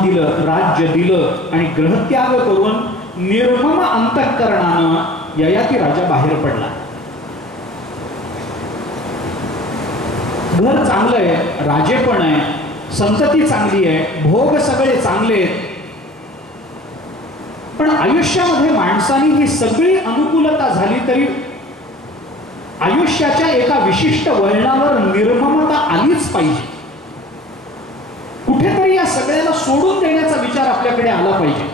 दिलं, राज्य दिलं आणि ग्रहत्याग करून निर्मम अंतःकरणानं ययाती राजा बाहेर पडला. घर चांगलं आहे, राजेपण आहे, संतती चांगली आहे, भोग सगळे चांगले आहेत, पण आयुष्यामध्ये माणसाने ही सगळी अनुकूलता झाली तरी आयुष्याच्या एका विशिष्ट वळणावर निर्ममता आलीच पाहिजे. कुठेतरी या सगळ्याला सोडून देण्याचा विचार आपल्याकडे आला पाहिजे.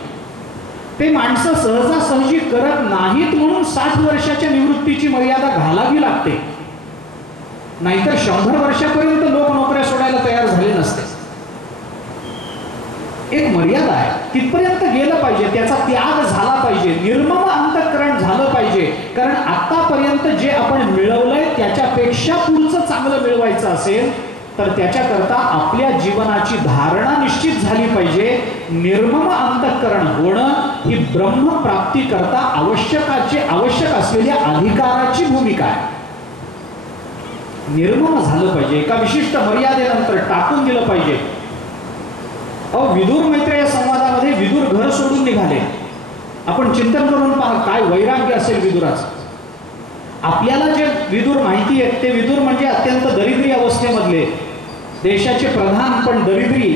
ते माणसं सहजासहजी करत नाहीत म्हणून 60 वर्षाच्या निवृत्तीची मर्यादा घालावी लागते, नाहीतर 100 वर्षापर्यंत लोक नोकऱ्या सोडायला तयार झाले नसते. एक मर्यादा आहे, तिथपर्यंत गेलं पाहिजे, त्याचा त्याग झाला पाहिजे, निर्मम अंतःकरण झालं पाहिजे. कारण आतापर्यंत जे आपण मिळवलंय त्याच्यापेक्षा पुढचं चांगलं मिळवायचं असेल तर त्याच्याकरता आपल्या जीवनाची धारणा निश्चित झाली पाहिजे. निर्मम अंतःकरण होणं ही ब्रह्मप्राप्ती करता आवश्यक असलेल्या अधिकाराची भूमिका आहे. निर्मम झालं पाहिजे, एका विशिष्ट मर्यादेनंतर टाकून दिलं पाहिजे. विदुर मैत्रेय संवादामध्ये विदुर घर सोडून निघाले. आपण चिंतन करून पहा काय वैराग्य असेल विदुराचं. आपल्याला जे विदुर माहिती आहेत ते विदुर म्हणजे अत्यंत दरिद्री अवस्थेमधले, देशाचे प्रधान पण दरिद्री.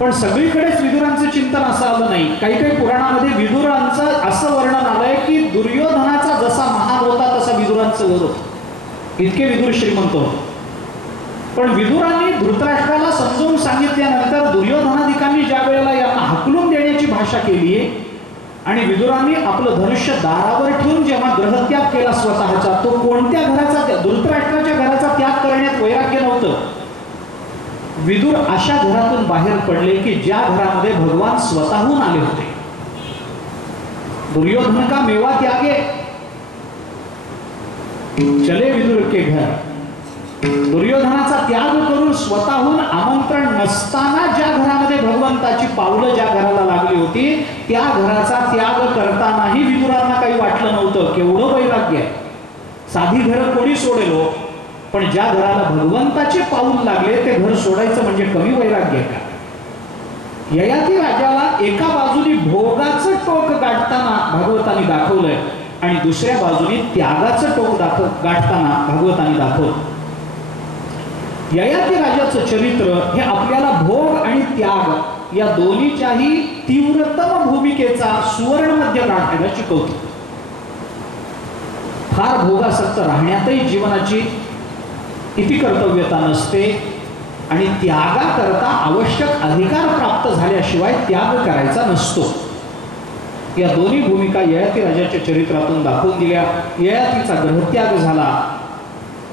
पण सगळीकडेच विदुरांचं चिंतन असं आलं नाही. काही काही पुराणामध्ये विदुरांचं असं वर्णन आलंय की दुर्योधनाचा जसा महान होता तसा विदुरांचं वर होतं, इतके विदुर श्रीमंत होते. पण विदुरांनी धृतराष्ट्राला समजावून सांगितल्यानंतर दुर्योधनाधिकांनी ज्या वेळेला यांना हाकलून देण्याची भाषा केली आणि विदुरांनी आपलं धनुष्य दारावर ठेवून जेव्हा ग्रहत्याग केला स्वतःचा, तो कोणत्या घराचा, धृतराष्ट्राच्या घराचा त्याग करण्यात वैराग्य नव्हतं. विदुर अशा घरातून बाहेर पडले की ज्या घरामध्ये भगवान स्वतःहून आले होते. दुर्योधन का मेवा त्यागे चले विदुर के घर. दुर्योधनाचा त्याग करून स्वतःहून आमंत्रण नसताना ज्या घरामध्ये भगवंताची पावलं ज्या घराला लागली होती त्या घराचा त्याग करतानाही विदुरांना काही वाटलं नव्हतं. केवढं वैराग्य आहे. साधी घरं कोणी सोडेलो, पण ज्या घराला भगवंताचे पाऊल लागले ते घर सोडायचं म्हणजे कमी वैराग्य आहे का? ययाती राजाला एका बाजूनी भोगाचं टोक गाठताना भागवतांनी दाखवलंय आणि दुसऱ्या बाजूनी त्यागाचं टोक गाठताना भागवतांनी दाखवलं. ययाती राजाचं चरित्र हे आपल्याला भोग आणि त्याग या दोन्हीच्याही तीव्रतम भूमिकेचा सुवर्ण मध्य गाठायला शिकवतो. फार भोगासक्त राहण्यातही जीवनाची इति कर्तव्यता नसते आणि त्यागाकरता आवश्यक अधिकार प्राप्त झाल्याशिवाय त्याग करायचा नसतो. या दोन्ही भूमिका ययाती राजाच्या चरित्रातून दाखवून दिल्या. ययातीचा ग्रहत्याग झाला,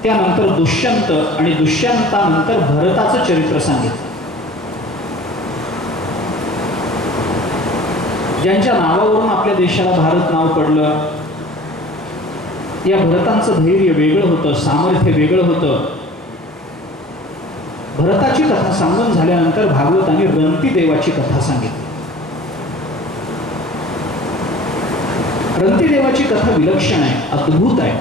त्यानंतर दुष्यंत आणि दुष्यंतानंतर भरताचं चरित्र सांगितलं. ज्यांच्या नावावरून आपल्या देशाला भारत नाव पडलं, या भरतांचं धैर्य वेगळं होतं, सामर्थ्य वेगळं होतं. भरताची कथा सांगून झाल्यानंतर भागवतांनी रंती देवाची कथा सांगितली. रंती देवाची कथा विलक्षण आहे, अद्भुत आहे.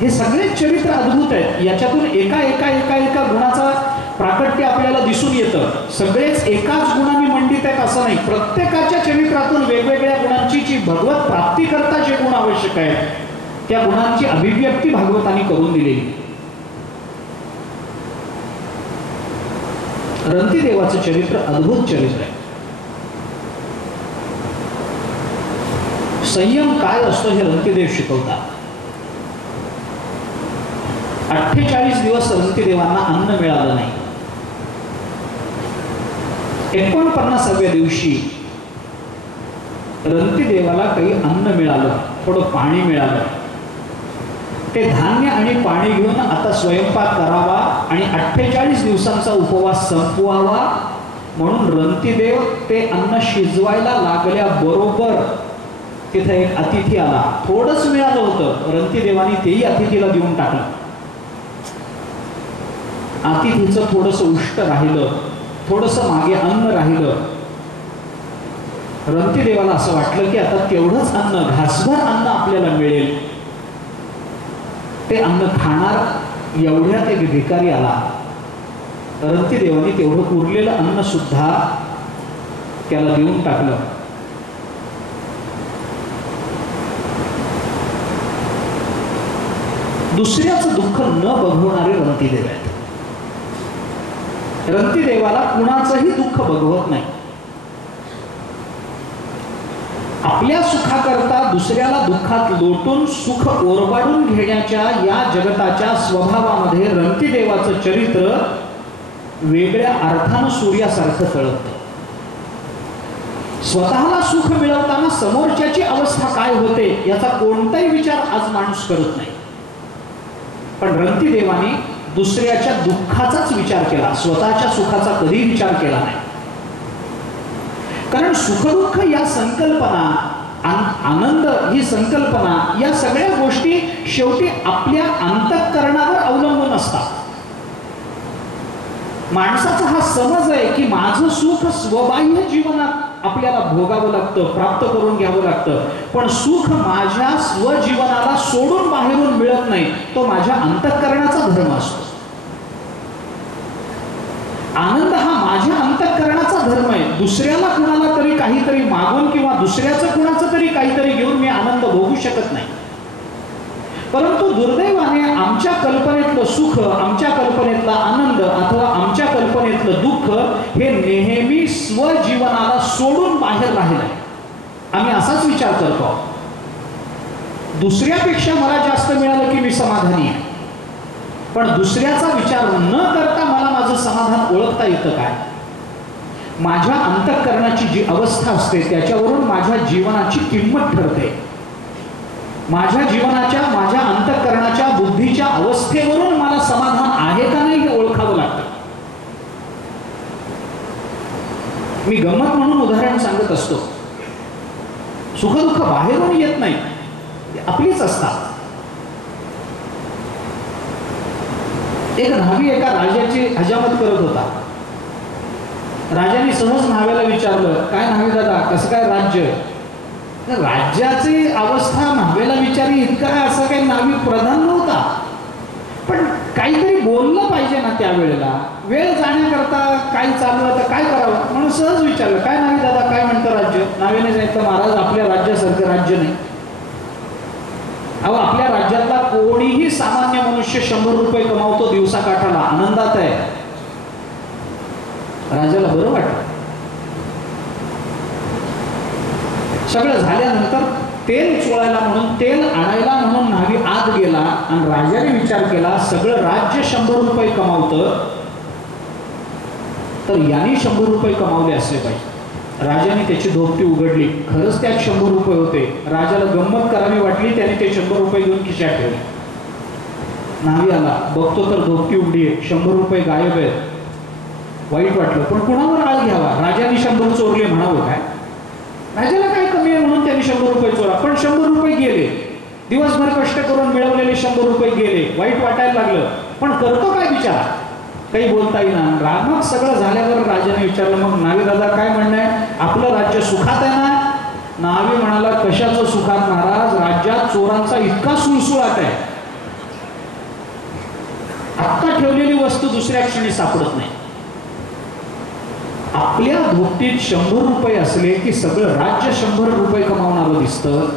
हे सगळे चरित्र अद्भुत आहेत. याच्यातून एका एका एका एका गुणाचा प्राकट्य आपल्याला दिसून येतं. सगळेच एकाच गुणांनी मंडित आहेत असं नाही. प्रत्येकाच्या चरित्रातून वेगवेगळ्या गुणांची जी भगवत प्राप्ती करता जे गुण आवश्यक आहेत त्या गुणांची अभिव्यक्ती भागवतांनी करून दिलेली. रंती देवाचं चरित्र अद्भुत चरित्र आहे. संयम काय असतो हे रंतीदेव शिकवतात. 48 दिवस रंतीदेवांना अन्न मिळालं नाही. 49व्या दिवशी रंतीदेवाला काही अन्न मिळालं, थोडं पाणी मिळालं. ते धान्य आणि पाणी घेऊन आता स्वयंपाक करावा आणि 48 दिवसांचा उपवास संपवावा म्हणून रंतीदेव ते अन्न शिजवायला लागल्याबरोबर तिथे एक अतिथी आला. थोडंच मिळालं होतं, रंतीदेवानी तेही अतिथीला देऊन टाकलं. अतिथीचं थोडंसं उष्ट राहिलं, थोडंसं मागे अन्न राहिलं. रंतीदेवाला असं वाटलं की आता तेवढंच अन्न, घासभर अन्न आपल्याला मिळेल. ते अन्न खाणार एवढ्यात एक भिकारी आला. रंतीदेवानी तेवढं उरलेलं अन्न सुद्धा त्याला देऊन टाकलं. दुसऱ्याचं दुःख न बघवणारे रंतीदेव आहेत. रंतीदेवाला कुणाचंही दुःख बघवत नाही. आपल्या सुखाकरता दुसऱ्याला दुःखात लोटून सुख ओरबाडून घेण्याच्या या जगताच्या स्वभावामध्ये रंतीदेवाचं चरित्र वेगळ्या अर्थानं सूर्यासारखं तळपतं. स्वतःला सुख मिळवताना समोरच्याची अवस्था काय होते याचा कोणताही विचार आज माणूस करत नाही. पण रंतीदेवाने दुसऱ्याच्या दुःखाचाच विचार केला, स्वतःच्या सुखाचा कधी विचार केला नाही. कारण सुखदुःख या संकल्पना, आनंद ही संकल्पना, या सगळ्या गोष्टी शेवटी आपल्या अंतःकरणावर अवलंबून असतात. माणसाचा हा समज आहे की माझं सुख स्वबाह्य जीवनात आपल्याला भोगावं लागतं, प्राप्त करून घ्यावं लागतं. पण सुख माझ्या स्वजीवनाला सोडून बाहेरून मिळत नाही, तो माझ्या अंतःकरणाचा धर्म असतो. आनंद हा माझ्या अंतःकरणाचा धर्म आहे. दुसऱ्याला कुणाला तरी काहीतरी मागून किंवा दुसऱ्याचं कुणाचं तरी काहीतरी घेऊन मी आनंद भोगू शकत नाही. परंतु दुर्दैवाने आमच्या कल्पनेतलं सुख, आमच्या कल्पनेतला आनंद अथवा आमच्या कल्पनेतलं दुःख हे नेहमी स्वजीवनाला सोडून बाहेर राहिलंय. आम्ही असाच विचार करतो, दुसऱ्यापेक्षा मला जास्त मिळालं की मी समाधानी आहे. पण दुसऱ्याचा विचार न करता मला माझं समाधान ओळखता येतं काय? माझ्या अंतःकरणाची जी अवस्था असते त्याच्यावरून माझ्या जीवनाची किंमत ठरते. माझ्या जीवनाच्या, माझ्या अंतःकरणाच्या, बुद्धीच्या अवस्थेवरून मला समाधान आहे का नाही हे ओळखावं लागतं. मी गंमत म्हणून उदाहरण सांगत असतो. सुखदुःख बाहेरून येत नाही, आपलीच असतात. एक न्हावी एका राजाची हजामत करत होता. राजाने सहज न्हाव्याला विचारलं, काय न्हावी दादा, कसं काय राज्य? राज्याची अवस्था न्हाव्याला विचारली इतका असं काही न्हावी प्रधान नव्हता. पण काहीतरी बोललं पाहिजे ना त्यावेळेला. वेळ जाण्याकरता काय चाललं तर काय करावं म्हणून सहज विचारलं, काय न्हावी दादा, काय म्हणतं राज्य? न्हावीने सांगितलं, महाराज आपल्या राज्यासारखं राज्य नाही. अहो, आपल्या राज्यातला कोणीही सामान्य मनुष्य 100 रुपये कमावतो दिवसा काठाला, आनंदात आहे. राजाला बरं वाटलं. सगळं झाल्यानंतर तेल चोळायला म्हणून, तेल आणायला म्हणून न्हावी आत गेला आणि राजाने विचार केला, सगळं राज्य 100 रुपये कमावतं तर यांनी 100 रुपये कमावले असले पाहिजे. राजाने त्याची धोपटी उघडली, खरंच त्यात 100 रुपये होते. राजाला गंमत करावी वाटली, त्याने ते 100 रुपये घेऊन खिशात ठेवले. न्हावी आला, बघतो तर धोपटी उघडी आहे, 100 रुपये गायब आहेत. वाईट वाटलं, पण कुणावर आळ घ्यावा? राजाने 100 चोरले म्हणावं काय? राजाला काय कमी आहे म्हणून त्यांनी 100 रुपये चोरा. पण 100 रुपये गेले, दिवसभर कष्ट करून मिळवलेले 100 रुपये गेले. वाईट वाटायला लागलं, पण करतो काय विचार? काही बोलता येईना. मग सगळं झाल्यावर राजाने विचारलं, मग न्हावी दादा काय म्हणणं आहे, आपलं राज्य सुखात आहे ना? न्हावी म्हणाला, कशाचं सुखात महाराज, राज्यात चोरांचा इतका सुळसुळाट आहे, आत्ता ठेवलेली वस्तू दुसऱ्या क्षणी सापडत नाही. आपल्या धोपटीत 100 रुपये असले की सगळं राज्य 100 रुपये कमावणारं दिसतं,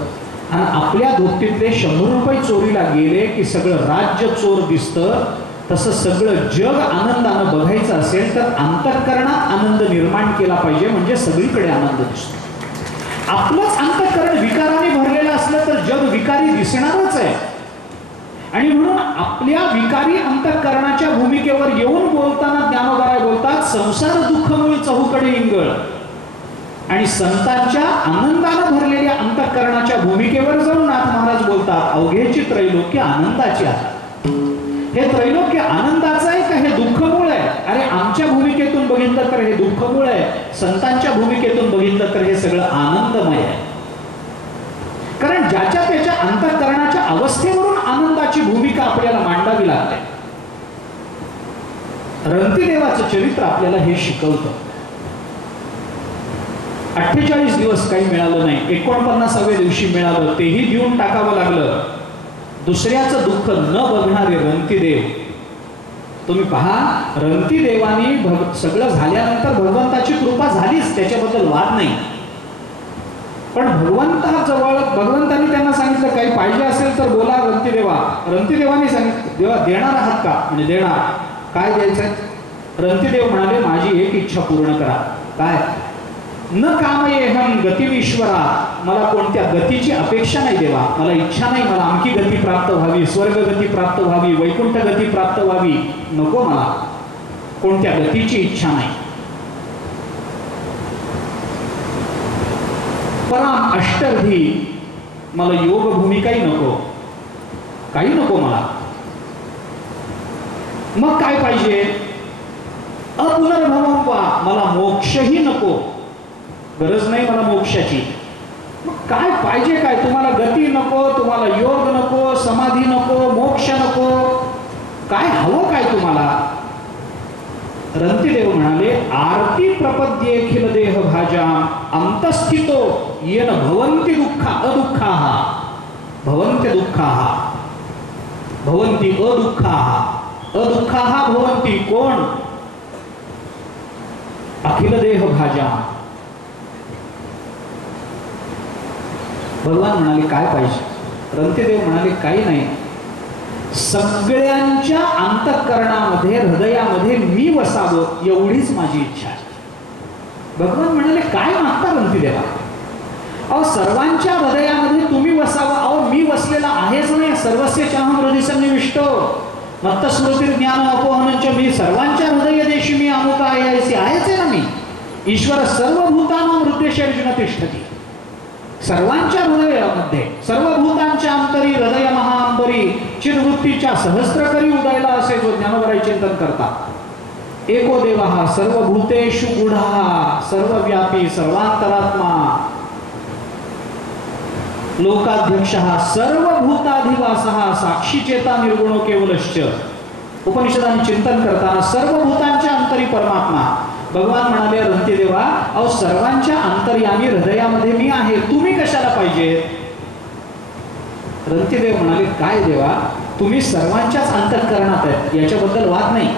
आणि आपल्या धोपटीतले 100 रुपये चोरीला गेले की सगळं राज्य चोर दिसतं. तसं सगळं जग आनंदानं बघायचं असेल तर अंतःकरणात आनंद निर्माण केला पाहिजे, म्हणजे सगळीकडे आनंद दिसतो. आपलंच अंतःकरण विकाराने भरलेलं असलं तर जग विकारी दिसणारच आहे. आणि म्हणून आपल्या विकारी अंतःकरणाच्या भूमिकेवर येऊन बोलताना ज्ञानोबा बोलतात, संसार दुःखमूळ चहूकडे इंगळ. आणि संतांच्या आनंदानं भरलेल्या अंतःकरणाच्या भूमिकेवर जाऊन नाथ महाराज बोलतात, अवघेची त्रैलोक्य आनंदाची आहे. हे त्रैलोक्य आनंदाचं आहे का हे दुःखमूळ आहे? अरे, आमच्या भूमिकेतून बघितलं तर हे दुःखमूळ आहे, संतांच्या भूमिकेतून बघितलं तर हे सगळं आनंदमय आहे. कारण ज्याच्या त्याच्या अंतःकरणाच्या अवस्थेवरून आनंदाची भूमिका आपल्याला मांडावी लागते. रंतीदेवाचं चरित्र आपल्याला हे शिकवतं. 48 दिवस काही मिळालं नाही, 49व्या दिवशी मिळालं, तेही देऊन टाकावं लागलं. दुसऱ्याचं दुःख न बघणारे रंतीदेव तुम्ही पहा, रंतीदेवानी सगळं झाल्यानंतर भगवंताची कृपा झालीच, त्याच्याबद्दल वाद नाही. पण भगवंतानी त्यांना सांगितलं काही पाहिजे असेल तर बोला रंतीदेवा. रंतीदेवानी सांगितलं देवा देणार आहात का? म्हणजे देणार. काय द्यायचंय? रंतीदेव म्हणाले माझी एक इच्छा पूर्ण करा. काय? न कामयेहम गतिमीश्वरा, मला कोणत्या गतीची अपेक्षा नाही देवा, मला इच्छा नाही मला आमकी गती प्राप्त व्हावी, स्वर्ग गती प्राप्त व्हावी, वैकुंठ गती प्राप्त व्हावी, नको, मला कोणत्या गतीची इच्छा नाही. पराम अष्टर्धी, मला योग भूमिकाही नको, काही नको मला. मग काय पाहिजे? अपुनर्भवम वा, मला मोक्षही नको, गरज नाही मला मोक्षाची. मग काय पाहिजे? काय तुम्हाला? गती नको, तुम्हाला योग नको, समाधी नको, मोक्ष नको, काय हवं काय तुम्हाला? रंतीदेव म्हणाले आरती प्रपद्येखिल देह भाजा अंतस्थितो येन भवन्ति दुःखा अदुःखाः भवन्ति दुःखाः भवन्ति अदुःखाः अदुःखाः भवन्ति. कोण? अखिल देह भाजा. भगवान म्हणाले काय पाहिजे? रंतीदेव म्हणाले काही नाही, सगळ्यांच्या अंतःकरणामध्ये हृदयामध्ये मी वसावं एवढीच माझी इच्छा आहे. भगवान म्हणाले काय मागता रंतीदेवा? अहो सर्वांच्या हृदयामध्ये तुम्ही वसावं. अहो मी वसलेला आहेच नाही. सर्वस्य चाहं हृदय सन्निविष्टो मत्त स्मृती ज्ञान अपोहनच, मी सर्वांच्या हृदय देशी मी अमुक आहे आहेच आहे ना मी. ईश्वर सर्वभूतानां हृदयेषु तिष्ठति. सर्वांच्या हृदयामध्ये, सर्वभूतांच्या अंतरी हृदय महाअंबरी चिदवृत्तीच्या सहस्त्रकरी उदयला असे जो ज्ञानोबराई चिंतन करतात. एको देवः सर्वभूतेषु गूढः सर्वव्यापी सर्वांतरात्मा लोकाध्यक्षः सर्वभूताधिवासः साक्षी चेता निर्गुणो केवलश्च. उपनिषदांनी चिंतन करताना सर्वभूतांच्या अंतरी परमात्मा. भगवान म्हणाले रंतीदेवा अहो सर्वांच्या अंतर्यामी हृदयामध्ये मी आहे, तुम्ही कशाला पाहिजे? रंतीदेव म्हणाले काय देवा, तुम्ही सर्वांच्याच अंतःकरणात आहेत याच्याबद्दल वाद नाही,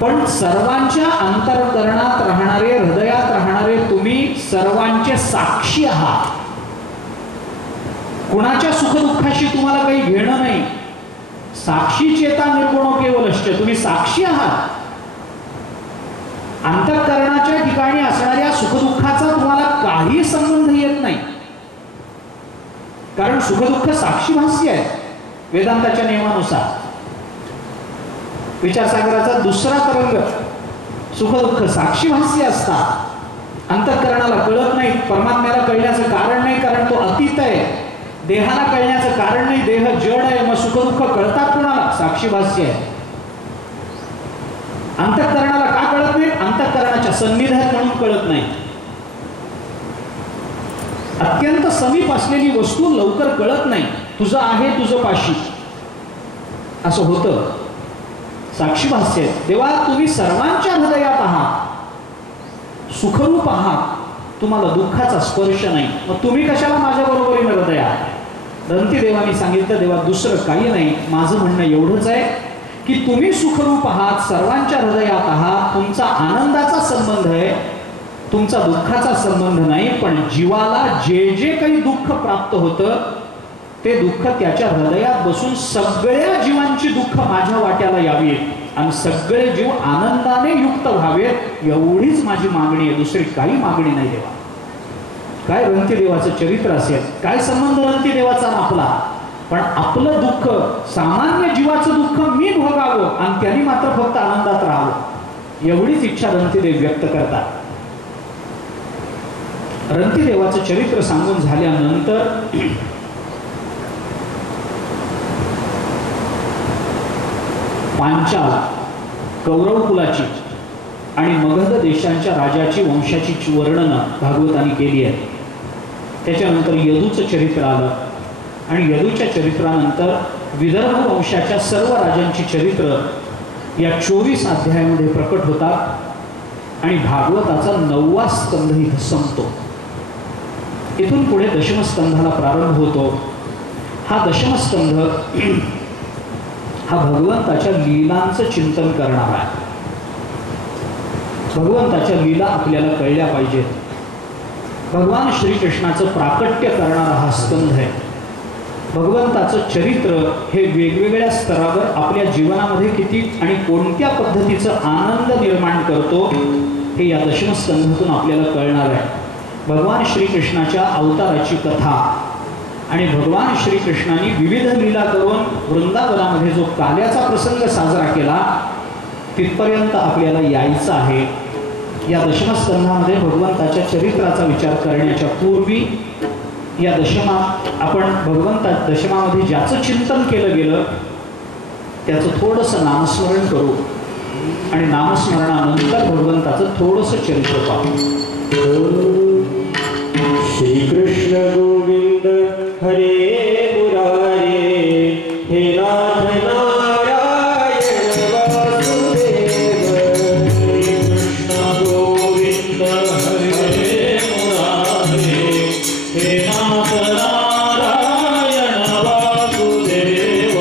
पण सर्वांच्या अंतःकरणात राहणारे हृदयात राहणारे तुम्ही सर्वांचे साक्षी आहात. कुणाच्या सुखदुःखाशी तुम्हाला काही घेणं नाही. साक्षी चेता निर्गुणो केवलश्च, तुम्ही साक्षी आहात. अंतःकरणाच्या ठिकाणी असणाऱ्या सुखदुःखाचा तुम्हाला काही संबंध येत नाही, कारण सुखदुःख साक्षीभास्य आहे वेदांताच्या नियमानुसार. विचारसागराचा दुसरा तरंग सुखदुःख साक्षीभास्य असतात. अंतःकरणाला कळत नाही, परमात्म्याला कळण्याचं कारण नाही, कारण तो अतीत आहे. देहाला कळण्याचं कारण नाही, देह जड आहे. मग सुखदुःख कळतात कोणाला? साक्षीभास्य आहे. अंतःकरणाला का कळत नाही? अंतःकरणाच्या सन्निधात म्हणून कळत नाही. अत्यंत समीप असलेली वस्तू लवकर कळत नाही. तुझं आहे तुझं पाशी असं होतं. साक्षीभास्य देवा तुम्ही सर्वांच्या हृदयात आहात, सुखरूप आहात, तुम्हाला दुःखाचा स्पर्श नाही, मग तुम्ही कशाला माझ्या बरोबरीने हृदयात? रंतीदेवानी सांगितलं देवा दुसरं काही नाही, माझं म्हणणं एवढंच आहे की तुम्ही सुखरूप आहात, सर्वांच्या हृदयात आहात, तुमचा आनंदाचा संबंध आहे, तुमचा दुःखाचा संबंध नाही. पण जीवाला जे जे काही दुःख प्राप्त होतं ते दुःख त्याच्या हृदयात बसून सगळ्या जीवांची दुःख माझ्या वाट्याला यावीत आणि सगळे जीव आनंदाने युक्त व्हावेत एवढीच माझी मागणी आहे, दुसरी काही मागणी नाही देवा. काय रंतीदेवाचं चरित्र असेल, काय संबंध रंतीदेवाचा आपला, पण आपलं दुःख सामान्य जीवाचं दुःख मी भोगावं आणि त्यांनी मात्र फक्त आनंदात राहावं एवढीच इच्छा रंतीदेव व्यक्त करतात. रंतीदेवाचं चरित्र सांगून झाल्यानंतर पांचाल कौरव कुलाची आणि मगध देशांच्या राजाची वंशाची वर्णन भागवतांनी केली आहे. त्याच्यानंतर यदूचं चरित्र आलं आणि यदूच्या चरित्रानंतर विदर्भ वंशाच्या सर्व राजांची चरित्र या 24 अध्यायामध्ये प्रकट होतात आणि भागवताचा 9वा स्कंध इथं संपतो. इथून पुढे दशमस्कंधाला प्रारंभ होतो. हा दशमस्कंध हा भगवंताच्या लीलांचं चिंतन करणारा आहे. भगवंताच्या लीला आपल्याला कळल्या पाहिजेत. भगवान श्रीकृष्णाचं प्राकट्य करणारा हा स्कंध आहे. भगवंताचं चरित्र हे वेगवेगळ्या स्तरावर आपल्या जीवनामध्ये किती आणि कोणत्या पद्धतीचं आनंद निर्माण करतो हे या दशमस्कंधातून आपल्याला कळणार आहे. भगवान श्रीकृष्णाच्या अवताराची कथा आणि भगवान श्रीकृष्णाने विविध लीला करून वृंदावनामध्ये जो काल्याचा प्रसंग साजरा केला तिथपर्यंत आपल्याला यायचं आहे. या दशमस्कंधामध्ये भगवंताच्या चरित्राचा विचार करण्याच्या पूर्वी या आपण दशमामध्ये ज्याचं चिंतन केलं गेलं त्याचं थोडंसं नामस्मरण करू आणि नामस्मरणानंतर भगवंताचं थोडंसं चरित्र पाहू. श्रीकृष्ण गोविंद हरे मुरारे हे नाथ नारायण वासुदेव. श्रीकृष्ण गोविंद हरे मुरारे हे नाथ नारायण वासुदेव.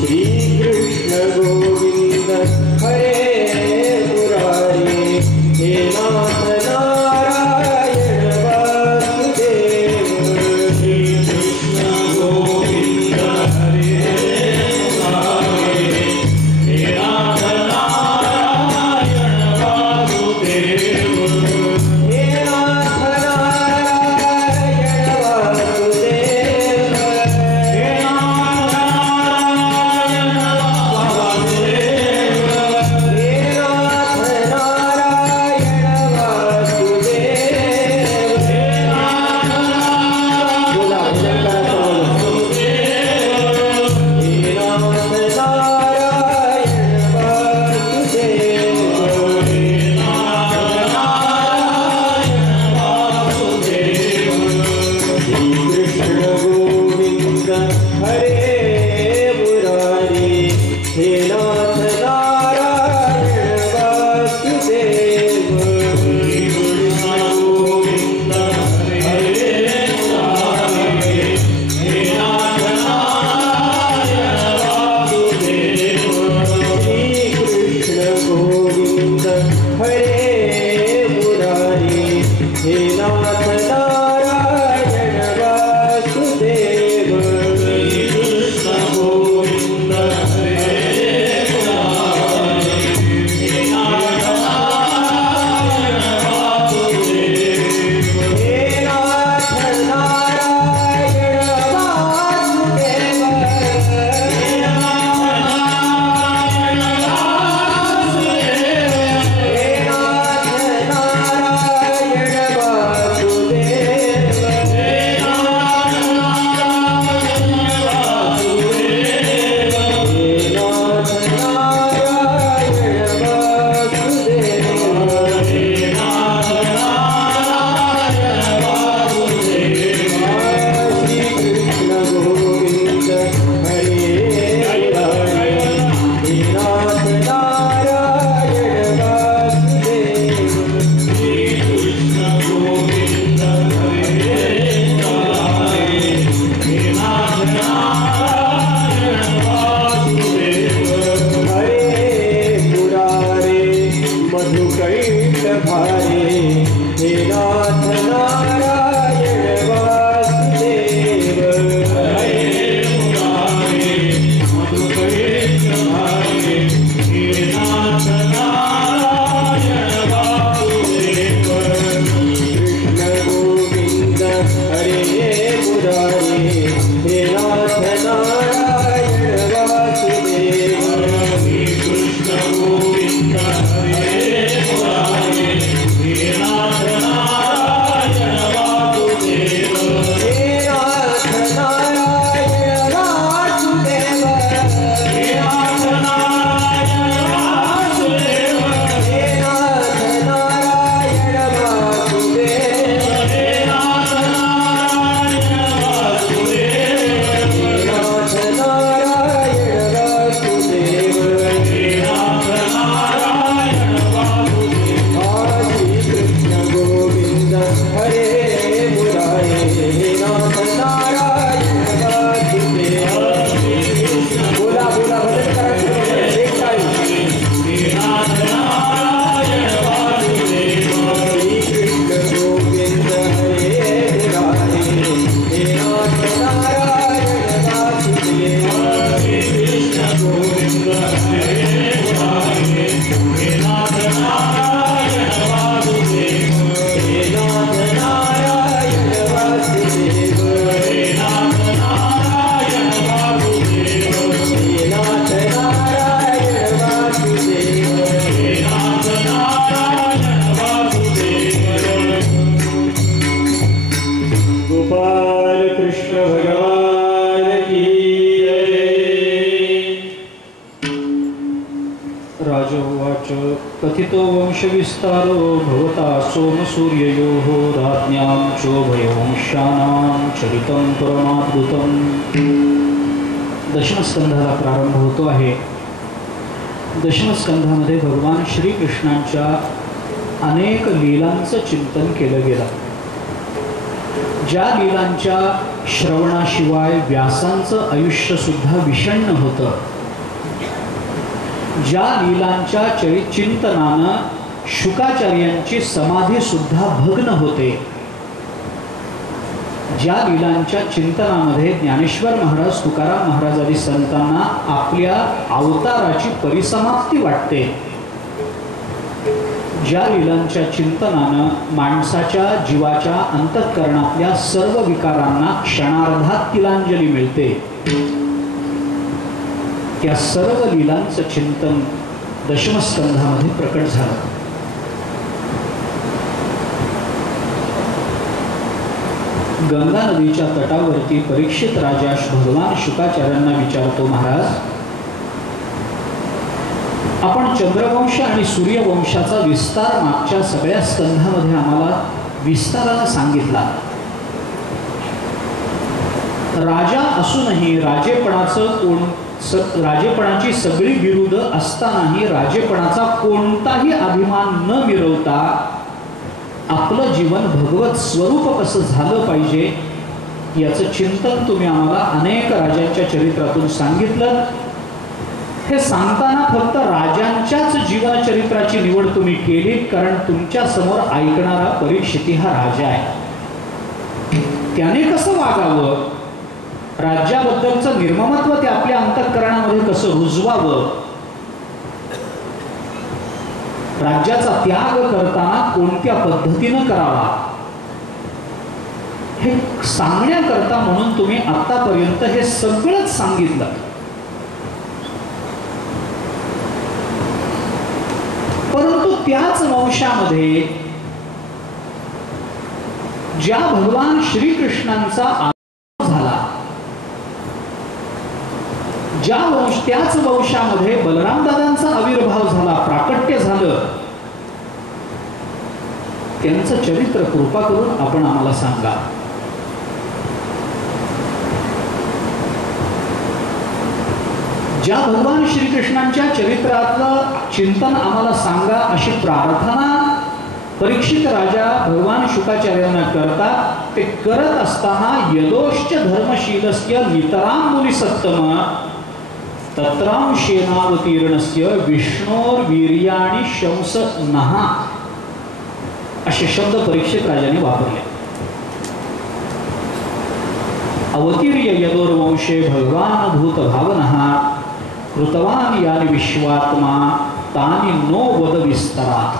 श्रीकृष्ण गोविंद हरे मुरारे हे नाथ विस्तारो भवता सोमसूर्ययोः राज्ञां चोभयवंशानां चरितं परमाद्भुतम्. दशमस्कंधाला प्रारंभ होतो आहे. दशमस्कंधामध्ये भगवान श्रीकृष्णांच्या अनेक लीलांचं चिंतन केलं गेलं. ज्या लीलांच्या श्रवणाशिवाय व्यासांचं आयुष्य सुद्धा विषण्ण होतं, ज्या लीलांच्या चिंतनानं शुकाचार्यांची समाधी सुद्धा भग्न होते, ज्या लीलांच्या चिंतनामध्ये ज्ञानेश्वर महाराज, तुकाराम महाराज आदी संतांना आपल्या अवताराची परिसमाप्ती वाटते, ज्या लीलांच्या चिंतनानं माणसाच्या जीवाच्या अंतःकरणातल्या सर्व विकारांना क्षणार्धात तिलांजली मिळते, त्या सर्व लीलांचं चिंतन दशमस्कंधामध्ये प्रकट झालं. गंगा नदीच्या तटावरती परीक्षित राजा भगवान शुकाचार्यांना विचारतो, महाराज, आपण चंद्रवंश आणि सूर्यवंशाचा विस्तार मागच्या सगळ्या स्कंधामध्ये आम्हाला विस्ताराने सांगितला. राजा असूनही राजेपणाची सगळी विरुद्ध असतानाही राजेपणाचा कोणताही अभिमान न मिरवता आपलं जीवन भगवत स्वरूप कसं झालं पाहिजे याचं चिंतन तुम्ही आम्हाला अनेक राजांच्या चरित्रातून सांगितलं. हे सांगताना फक्त राजांच्याच जीवन चरित्राची निवड तुम्ही केली, कारण तुमच्या समोर ऐकणारा परीक्षिती हा राजा आहे. त्याने कसं वागावं, राज्याबद्दलचं निर्ममत्व ते आपल्या अंतःकरणामध्ये कसं रुजवावं, राज्याचा त्याग करताना कोणत्या पद्धतीनं करावा, हे सांगण्याकरता म्हणून तुम्ही आतापर्यंत हे सगळंच सांगितलं. परंतु त्याच वंशामध्ये ज्या भगवान श्रीकृष्णांचा आविर्भाव झाला, त्याच वंशामध्ये बलराम दादांचा आविर्भाव झाला, प्राकट्य झालं, त्यांचं चरित्र कृपा करून आपण आम्हाला सांगा. ज्या भगवान श्रीकृष्णांच्या चरित्रातलं चिंतन आम्हाला सांगा अशी प्रार्थना परीक्षित राजा भगवान शुकाचार्यांना करतात. ते करत असताना यदोश्च धर्मशीलस्य नितराम मुनी सत्तम तत्राम शेनावतीर्णस्य विष्णोर्वीर्याणि शंस नहा असे शब्द परीक्षित राजाने वापरले. अवतीर्य यदोर्वंशे भगवान भूत भावनः कृतवान यानि विश्वात्मा तानि नो वद विस्तारात.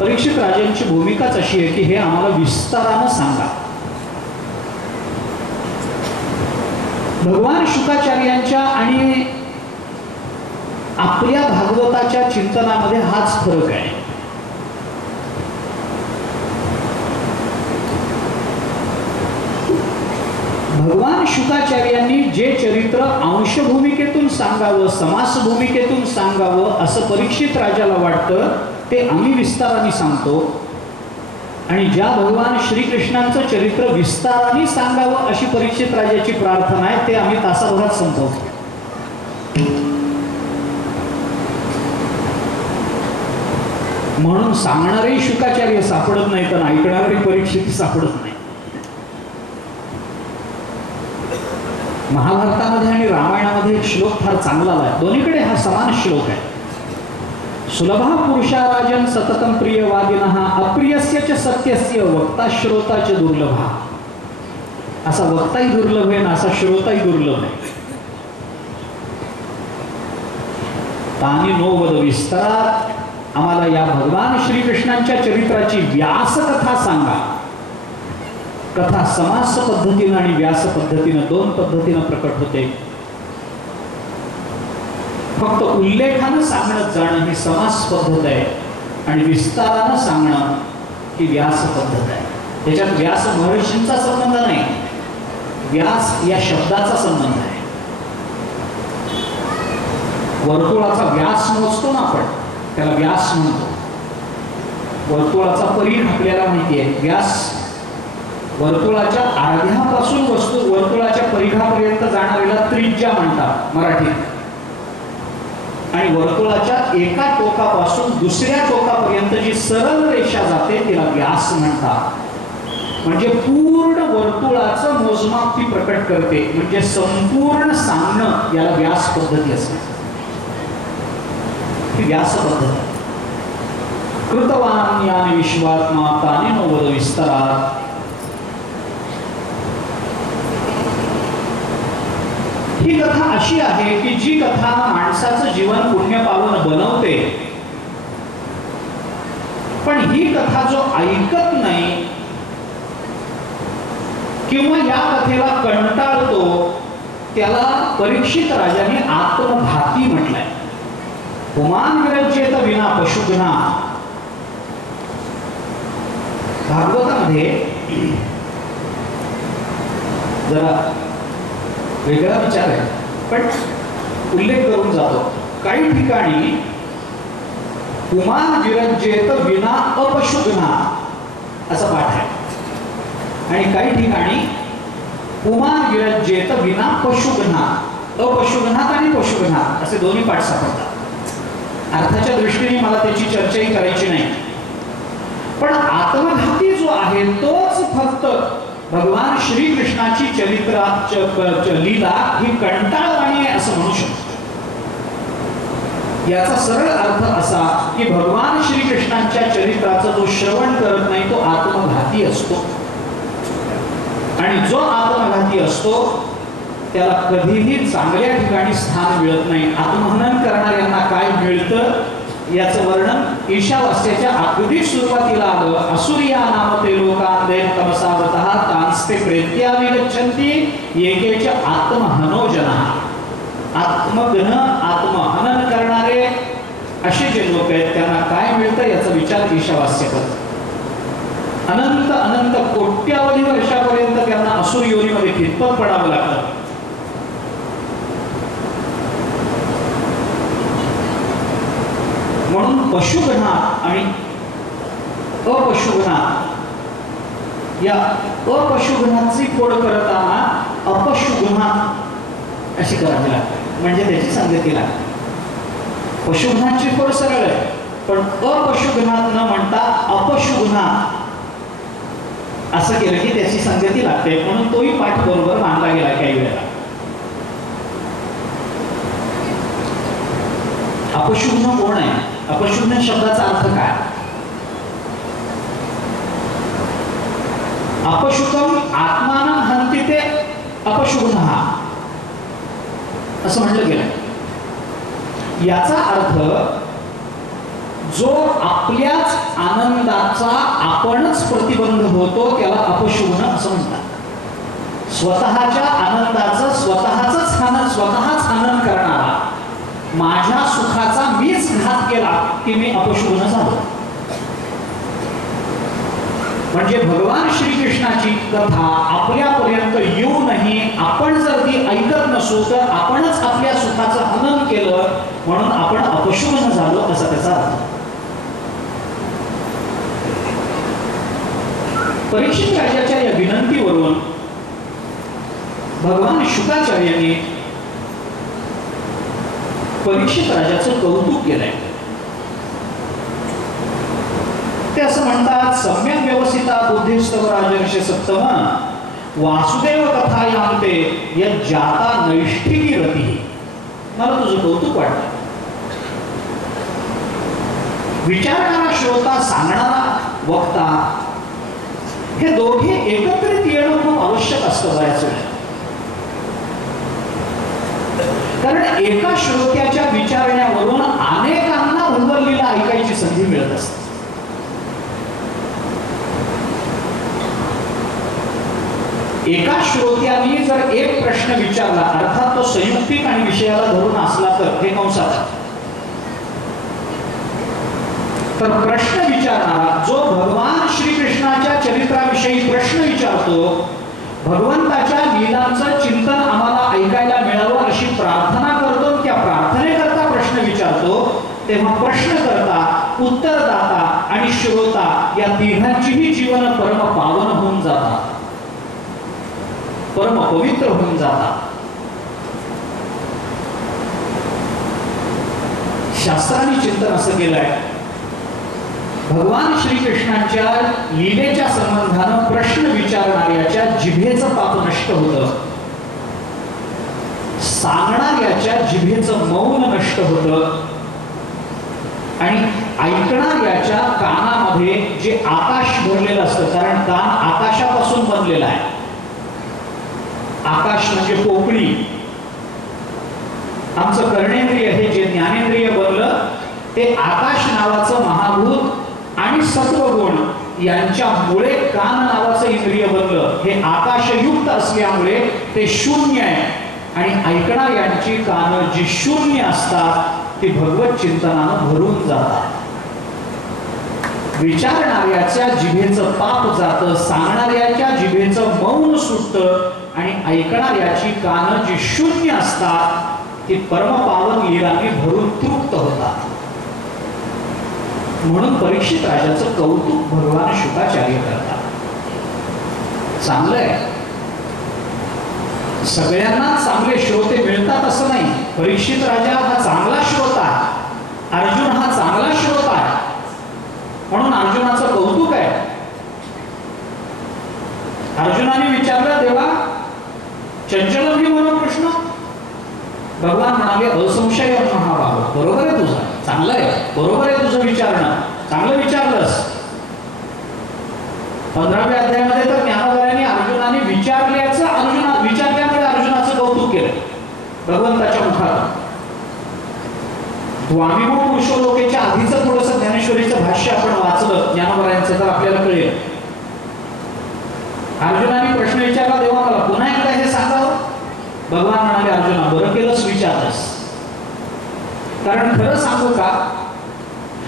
परीक्षित राजांची भूमिकाच अशी आहे की हे आम्हाला विस्तारानं सांगा. भगवान शुकाचार्यांच्या आणि आपल्या भागवताच्या चिंतनामध्ये हाच फरक आहे. भगवान शुकाचार्यांनी जे चरित्र अंश भूमिकेतून सांगावं, समास भूमिकेतून सांगावं असं परीक्षित राजाला वाटतं, ते आम्ही विस्ताराने सांगतो. आणि ज्या भगवान श्रीकृष्णांचं चरित्र विस्ताराने सांगावं अशी परीक्षित राजाची प्रार्थना आहे, ते आम्ही तासाभरात संपवतो. म्हणून सांगणारे शुकाचार्य सापडत नाही, तर ऐकणारे परीक्षित सापडत नाही. महाभारतामध्ये आणि रामायणामध्ये एक श्लोक फार चांगला आहे, दोन्हीकडे हा समान श्लोक आहे. सुलभा पुरुषा राजन सततम प्रियवादिनः अप्रियस्य च सत्यस्य वक्ता श्रोता च दुर्लभा. असा वक्ताही दुर्लभ आहे ना असा श्रोताही दुर्लभ आहे. तानी नो वद विस्तारात. आम्हाला या भगवान श्रीकृष्णांच्या चरित्राची व्यासकथा सांगा. कथा समास पद्धतीनं आणि व्यास पद्धतीनं दोन पद्धतीनं प्रकट होते. फक्त उल्लेखानं सांगणं जाणं ही समास पद्धत आहे आणि विस्तारानं सांगणं ही व्यास पद्धत आहे. त्याच्यात व्यास महर्षींचा संबंध नाही, व्यास या शब्दाचा संबंध आहे. वर्तुळाचा व्यास मोजतो ना आपण, त्याला व्यास म्हणतो. वर्तुळाचा परीघ आपल्याला माहिती आहे. व्यास वर्तुळाच्या अर्ध्यापासून वर्तुळाच्या परिघापर्यंत जाणाऱ्याला त्रिज्या म्हणतात मराठीत. आणि वर्तुळाच्या एका टोकापासून दुसऱ्या टोकापर्यंत जी सरळ रेषा जाते तिला व्यास म्हणतात. म्हणजे पूर्ण वर्तुळाचं मोजमाप ती प्रकट करते. म्हणजे संपूर्ण सांगणं याला व्यास पद्धती असते. ही व्यास पद्धती. कृतवान याने विश्वात्मा ताने नो वद विस्तारात. ही कथा अशी आहे की जी कथा माणसाचं जीवन पुण्यपावन बनवते. पण ही कथा जो ऐकत नाही किंवा या कथेला कंटाळतो त्याला परीक्षित राजाने आत्मघाती म्हटलंय. पुमान विरज्येत विना पशुघ्ना. भागवतामध्ये जरा वेगळा विचार आहे पण उल्लेख करून जातो. काही ठिकाणी पुमान विरज्येत विना अपशुघ्ना असा पाठ आहे आणि काही ठिकाणी पुमान विरज्येत विना पशुघ्ना. अपशुघ्नात आणि पशुघ्नात असे दोन्ही पाठ सापडतात. अर्थाच्या दृष्टीने मला त्याची चर्चाही करायची नाही. पण आत्मघाती जो आहे तोच फक्त भगवान श्रीकृष्णाची लीला ही कंटाळवाणी आहे असं म्हणू शकतो. याचा सरळ अर्थ असा की भगवान श्रीकृष्णांच्या चरित्राचं जो श्रवण करत नाही तो आत्मघाती असतो. आणि जो आत्मघाती असतो त्याला कधीही चांगल्या ठिकाणी स्थान मिळत नाही. आत्महनन करणाऱ्यांना काय मिळतं याचं वर्णन ईशावास्याच्या अगदी सुरुवातीला आलं. असुरिया नामते लोकांदेन तमसावतः तांस्ते प्रेत्या विगच्छन्ति येकेच आत्महनोजना. आत्मघन आत्महनन करणारे असे जे लोक आहेत त्यांना काय मिळतं याचा विचार ईशावास्य करतो. अनंत अनंत कोट्यावधी वर्षापर्यंत त्यांना असुर योनीमध्ये खितपत पडावं लागतं. म्हणून पशुघ्ना आणि अपशुघ्ना या अपशुघ्नाची फोड करताना अपशुघ्ना अशी करावी लागते म्हणजे त्याची संगती लागते. पशुघ्नाची फोड सरळ आहे पण अपशुघ्नात न म्हणता अपशुघ्ना असं केलं की त्याची संगती लागते. म्हणून तोही पाठ बरोबर मानला गेला काही वेळेला. अपशुघ्न कोण आहे? अपशुघ्न शब्दाचा अर्थ काय? अपशुकम आत्मानं हंती ते अपशुघ्न असं म्हटलं गेलं. याचा अर्थ जो आपल्याच आनंदाचा आपणच प्रतिबंध होतो त्याला अपशुघ्न असं म्हणतात. स्वतःच्या आनंदाचं स्वतःच हनन करणारा, माझ्या सुखाचा मीच घात केला की मी अपशुघ्न झालो. म्हणजे भगवान श्रीकृष्णाची कथा आपल्यापर्यंत येऊनही आपण जर ती ऐकत नसू तर आपणच आपल्या सुखाचं हनन केलं म्हणून आपण अपशुघ्न झालो असा त्याचा अर्थ. परीक्षित राजाच्या या विनंतीवरून भगवान शुकाचार्यांनी परीक्षित राजाचं कौतुक केलंय. ते असं म्हणतात, सम्यक व्यवस्थिता बुद्धिस्तव राजर्ष सप्तम वासुदेव कथायांते यत् जाता नैष्ठिकी रती. मला तुझं कौतुक वाटतं. विचारणारा श्रोता, सांगणारा वक्ता हे दोघे एकत्रित येणं खूप आवश्यक असतं बऱ्याच वेळा. कारण एका श्रोत्याच्या विचारण्यावरून अनेकांना उंबरलेला ऐकायची संधी मिळत असते. एका श्रोत्याने जर एक प्रश्न विचारला, अर्थात तो संयुक्तिक आणि विषयाला धरून असला तर हे कंसाचा, तर प्रश्न विचारणारा जो भगवान श्रीकृष्णाच्या चरित्राविषयी प्रश्न विचारतो, भगवंताच्या लीलांचं चिंतन आम्हाला ऐकायला मिळावं अशी प्रार्थना करतो, त्या प्रार्थनेकरता प्रश्न विचारतो, तेव्हा प्रश्न करता उत्तरदाता आणि श्रोता या तिघांचीही जीवन परम पावन होऊन जातात, परम पवित्र होऊन जातात. शास्त्रांनी चिंतन असं केलंय, भगवान श्रीकृष्णांच्या लीलेच्या संबंधानं प्रश्न विचारणाऱ्याच्या जिभेचं पाप नष्ट होतं, सांगणाऱ्याच्या जिभेचं मौन नष्ट होतं आणि ऐकणाऱ्याच्या कानामध्ये जे आकाश भरलेलं असतं, कारण कान आकाशापासून बनलेला आहे. आकाश म्हणजे पोकळी. आमचं कर्णेंद्रिय हे जे ज्ञानेंद्रिय बनलं ते आकाश नावाचं महाभूत आणि सत्वगुण यांच्यामुळे कान नावाचं इंद्रिय बनलं. हे आकाशयुक्त असल्यामुळे ते शून्य आहे आणि ऐकणाऱ्यांची कानं जी शून्य असतात ती भगवत चिंतनानं भरून जातात. विचारणाऱ्याच्या जिभेचं पाप जातं, सांगणाऱ्याच्या जिभेचं मौन सुटतं आणि ऐकणाऱ्याची कानं जी शून्य असतात ती परमपावन लीलांनी भरून तृप्त होतात. म्हणून परीक्षित राजाचं कौतुक भगवान शुकाचार्य करतात. चांगलं आहे, सगळ्यांना चांगले श्रोते मिळतात असं नाही. परीक्षित राजा हा चांगला श्रोता आहे, अर्जुन हा चांगला श्रोता आहे, म्हणून अर्जुनाचं कौतुक आहे. अर्जुनाने विचारलं, देवा चंचल ही म्हणून कृष्ण. भगवान म्हणाले, असंशय महाभाव, बरोबर आहे तुझं, चांगलं आहे, बरोबर आहे तुझं विचारणं, चांगलं विचारलंस. 15व्या अध्यायामध्ये तर ज्ञानोदयाने अर्जुनाने विचारल्यामुळे अर्जुनाचं कौतुक केलं भगवंताच्या मुखात. स्वामीभू पुरुषोलोकेच्या आधीचं थोडंसं ज्ञानेश्वरीचं भाष्य आपण वाचलं ज्ञानोदयांचं तर आपल्याला कळेल. अर्जुनाने प्रश्न विचारला, देवा मला पुन्हा एकदा हे सांगावं. भगवान म्हणाले, अर्जुना बरं केलंस विचारलंस, कारण खरं सांगू का,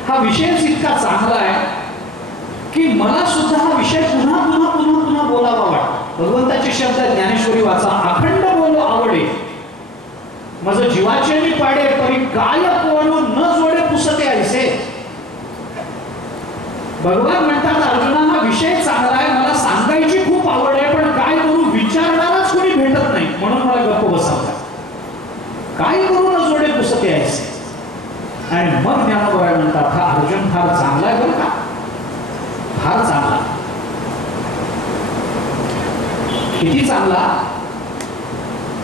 हा विषयच इतका चांगला आहे की मला सुद्धा हा विषय पुन्हा पुन्हा पुन्हा पुन्हा बोलावा वाटतो. भगवंताचे शब्द ज्ञानेश्वरी वाचा, अखंड बोलो आवडे मज जीवाचे मी पाडे, परी काय कोणू न जोडे पुसते ऐसे. भगवान म्हणतात, अर्जुना हा विषय चांगला आहे, मला सांगायची खूप आवड आहे, पण काय करू विचारणाराच कोणी भेटत नाही, म्हणून मला गप्प बसावं. काय करू न जोडे पुसते ऐसे. आणि मग ज्ञानोबराय म्हणतात, हा अर्जुन फार चांगला आहे बरं का, फार चांगला. किती चांगला.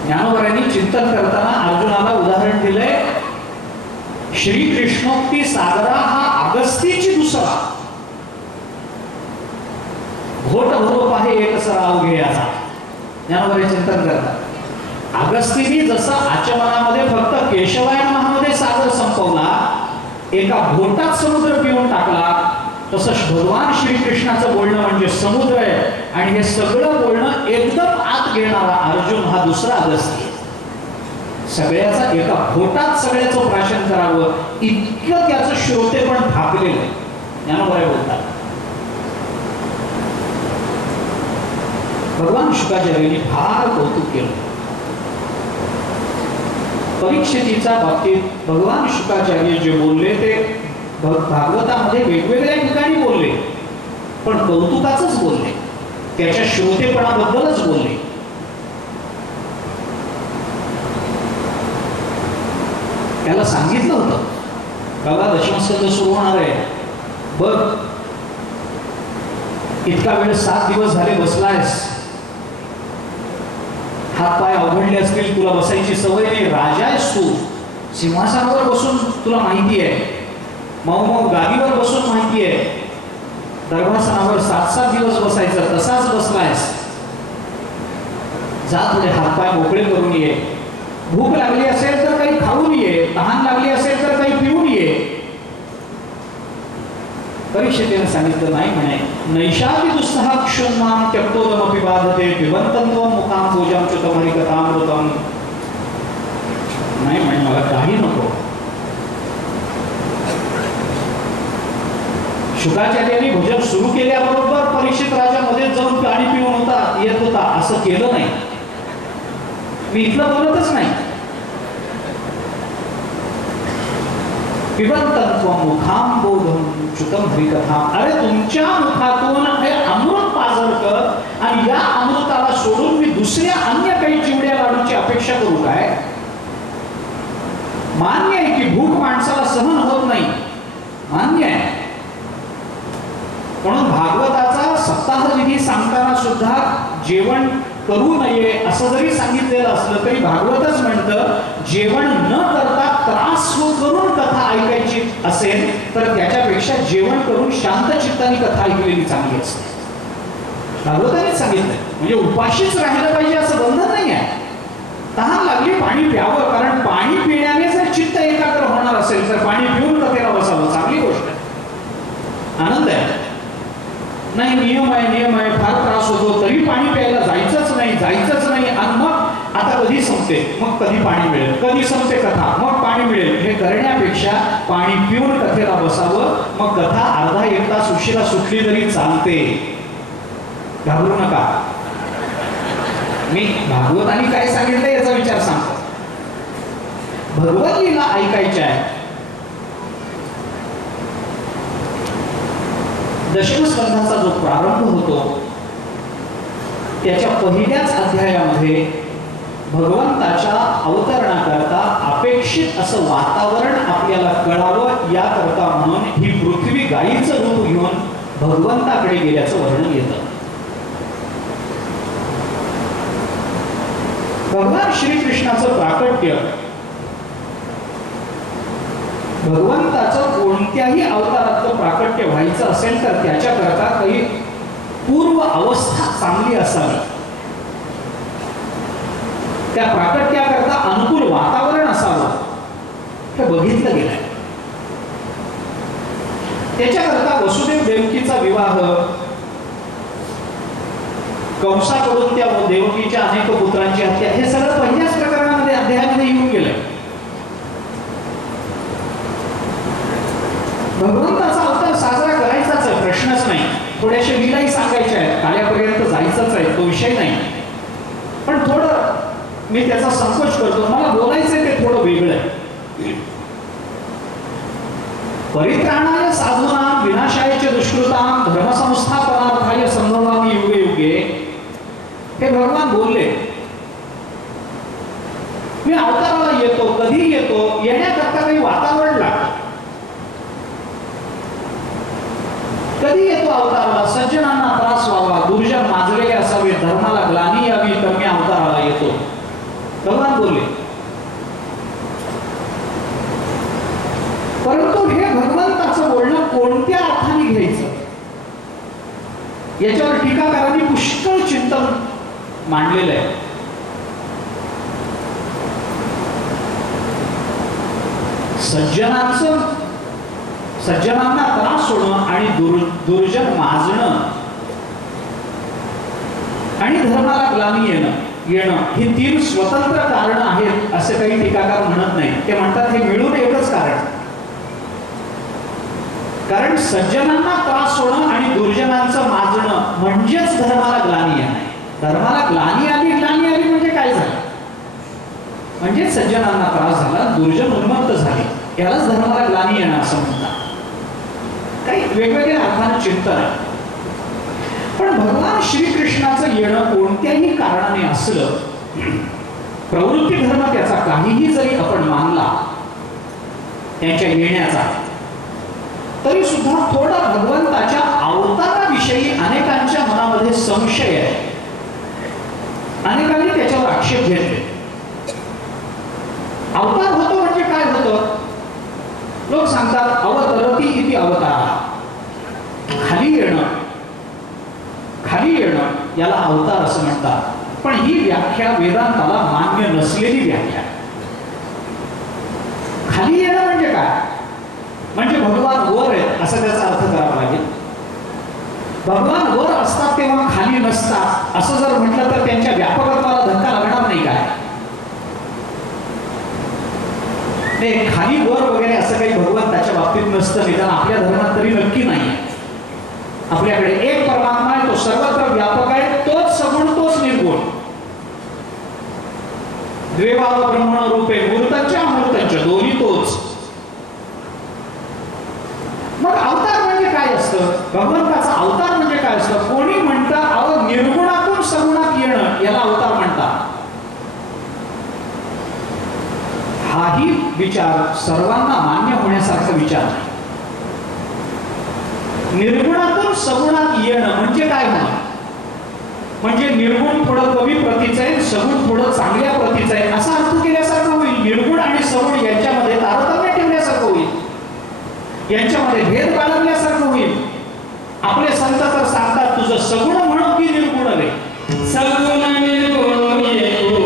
ज्ञानोबरायांनी चिंतन करताना अर्जुनाला उदाहरण दिलंय, श्रीकृष्णोक्ती सागरा हा अगस्तीची दुसरा, घोट भरो पाहे एक सराव घ्यायचा. ज्ञानोबराय चिंतन करतात, अगस्तीने जसा आचमनामध्ये फक्त केशवायन महामध्ये सागर संपवला, एका घोटात समुद्र पिऊन टाकला, तसं भगवान श्रीकृष्णाचं बोलणं म्हणजे समुद्र आहे आणि हे सगळं बोलणं एकदम आत घेणारा अर्जुन हा दुसरा अगस्ती. सगळ्याचा एका घोटात सगळ्याचं प्राशन करावं इतकं त्याचं श्रोते पण थापलेलं आहे. ज्ञानोबराय बोलतात, भगवान शुकाचार्यांनी फार कौतुक केलं. परीक्षितीच्या बाबतीत भगवान शुकाचार्य जे बोलले ते भागवतामध्ये वेगवेगळ्या ठिकाणी बोलले, पण कौतुकाचंच बोलले, त्याच्या श्रोतेपणाबद्दलच बोलले. त्याला सांगितलं होतं, बाबा दशमस्कंद सुरू होणार आहे, बघ इतका वेळ 7 दिवस झाले बसलायस, हात पाय अवघडले असतील, तुला बसायची सवय नाही, राजा आहेस तू, सिंहासनावर बसून तुला माहिती आहे, मऊ गादीवर बसून माहिती आहे, दरबारसनावर 7-7 दिवस बसायचं, तसाच बसलायस, जा थोडे हातपाय मोकळे करून ये, भूक लागली असेल तर काही खाऊन ये, तहान लागली असेल तर काही पिऊन ये. परीक्षितेने सांगितलं नाही म्हणे, नैषापि दुस्सह क्षुन्मां त्यक्तोदमपि बाधते पिबन्तन्त्वं मुखां पूजां च तमरिकतामृतं. नाही म्हणे, मला काही नको. शुकाचार्यांनी भोजन सुरू केल्याबरोबर परीक्षित राजा मध्ये जाऊन पाणी पिऊन येत होता असं केलं नाही. मी इथलं बोलतच नाही. पिबंतत्वं मुखांबोधं च्युतं हरिकथा. अरे तुमच्या मुखातून हे अमृत पाझरतं आणि या अमृताला सोडून मी दुसऱ्या अन्य काही चिवड्या लाडूची अपेक्षा करू काय? मान्य आहे की भूक माणसाला सहन होत नाही, मान्य आहे. म्हणून भागवताचा सप्ताह विधी सांगताना सुद्धा जेवण करू नये असं जरी सांगितलेलं असलं तरी भागवतच म्हणतं जेवण न करता त्रास करून कथा ऐकायची असेल तर त्याच्यापेक्षा जेवण करून शांत चित्ताने कथा ऐकलेली चांगली असते. भागवतानेच सांगितलंय. म्हणजे उपाशीच राहिलं पाहिजे असं बंधन नाही आहे. तहान लागली पाणी प्यावं, कारण पाणी पिण्याने जर चित्त एकाग्र होणार असेल तर पाणी पिऊन कथेला बसावं, चांगली गोष्ट आहे, आनंद आहे. नाही नियम आहे फार त्रास होतो तरी पाणी प्यायला जायचंच नाही आणि मग आता कधी संपते, मग कधी पाणी मिळेल, कधी संपते कथा, मग पाणी मिळेल, हे करण्यापेक्षा पाणी पिऊन कथेला बसावं. मग कथा अर्धा एक तास उशिरा सुटली तरी चालते, घाबरू नका. मी भागवतांनी काय सांगितलं याचा विचार सांगतो. भगवत लीला ऐकायच्या आहे. दशमस्कंधाचा जो प्रारंभ होतो त्याच्या पहिल्याच अध्यायामध्ये भगवंताच्या अवतरणाकरता अपेक्षित असं वातावरण आपल्याला कळावं याकरता म्हणून ही पृथ्वी गायीचं रूप घेऊन भगवंताकडे गेल्याचं वर्णन येतं. भगवान श्रीकृष्णाचं प्राकट्य भगवंताचं कोणत्याही अवतारातलं प्राकट्य व्हायचं असेल तर त्याच्याकरता काही पूर्व अवस्था चांगली असावी, त्या प्राकट्याकरता अनुकूल वातावरण असावं, हे बघितलं गेलंय. त्याच्याकरता वसुदेव देवकीचा विवाह, कंसाकडून त्या देवकीच्या अनेक पुत्रांची हत्या, हे सगळं पहिल्याच प्रकरणामध्ये अध्यायामध्ये येऊन गेलंय. भगवंताचा अवतार साजरा करायचाच आहे, प्रश्नच नाही. थोड्याशा लीलाही सांगायच्या आहेत, कार्यापर्यंत जायचंच आहे, तो विषय नाही. पण थोडं मी त्याचा संकोच करतो, मला बोलायचंय ते थोडं वेगळं आहे. परित्राणाय साधूनां विनाशाय च दुष्कृतां धर्मसंस्थापनार्थाय संभवामि युगे युगे, हे भगवान बोलले. मी अवताराला येतो, कधी येतो, येण्याकरता काही वातावरण लागतं. कधी येतो अवताराला? सज्जनांना त्रास व्हावा, दुर्जन माजलेले असावे, धर्माला ग्लानी यावी, तर मी अवताराला येतो, भगवान बोलले. परंतु हे भगवंताचं बोलणं कोणत्या अर्थाने घ्यायचं याच्यावर टीकाकारांनी पुष्कळ चिंतन मांडलेलं आहे. सज्जनांना त्रास होणं आणि दुर्जन माजणं आणि धर्माला ग्लानी येणं ही तीन स्वतंत्र कारण आहेत असे काही टीकाकार म्हणत नाही. ते म्हणतात हे मिळून एकच कारण. कारण सज्जनांना त्रास होणं आणि दुर्जनांचं माजणं म्हणजेच धर्माला ग्लानी येणं. धर्माला ग्लानी आली म्हणजे काय झालं? म्हणजे सज्जनांना त्रास झाला, दुर्जन उन्मत्त झाले, यालाच धर्माला ग्लानी येणं असं म्हणतात. काही वेगवेगळ्या अर्थानं चिंतन आहे. पण भगवान श्रीकृष्णाचं येणं कोणत्याही कारणाने असलं, प्रवृत्ती धर्म त्याचा काहीही जरी आपण मानला त्यांच्या येण्याचा, तरी सुद्धा थोडा भगवंताच्या अवताराविषयी अनेकांच्या मनामध्ये संशय आहे. अनेकांनी त्याच्यावर आक्षेप घेतले. अवतार होतो म्हणजे काय होतं? लोक सांगतात अवतरती इति अवतार, खाली येणं याला अवतार असं म्हणतात. पण ही व्याख्या वेदांताला मान्य नसलेली व्याख्या. खाली येणं म्हणजे काय? म्हणजे भगवान वर आहेत असं त्याचा अर्थ करावा लागेल. भगवान वर असतात तेव्हा खाली नसतात असं जर म्हटलं तर त्यांच्या व्यापकत्वाला धक्का लागणार नाही काय? खाली वर वगैरे असं काही भगवंताच्या बाबतीत नसतं. निदान आपल्या धर्मात तरी नक्की नाही. आपल्याकडे एक परमात्मा आहे, तो सर्वत्र व्यापक आहे, तोच सगुण, तोच निर्गुण. द्वेवाव ब्रह्मण रूपे मूर्तच्च अमूर्तच्च, दोन्ही तोच. भगवंताचा अवतार म्हणजे काय असतं? कोणी म्हणतं अहो निर्गुणातून सगुणात येणं याला अवतार म्हणतात. हाही विचार सर्वांना मान्य होण्यासारखा विचार नाही. निर्गुणातून सगुणात येणं म्हणजे काय होणार? म्हणजे निर्गुण थोडं कमी प्रतीचं आहे, सगुण थोडं चांगल्या प्रतीचं आहे असा अर्थ केल्यासारखं होईल. निर्गुण आणि सगुण यांच्यामध्ये तारतम्य ठेवण्यासारखं होईल, यांच्यामध्ये भेद बाळगल्यासारखं होईल. आपले संत तर सांगतात तुझं सगुण म्हणून की निर्गुण रे? सगुण निर्गुण एको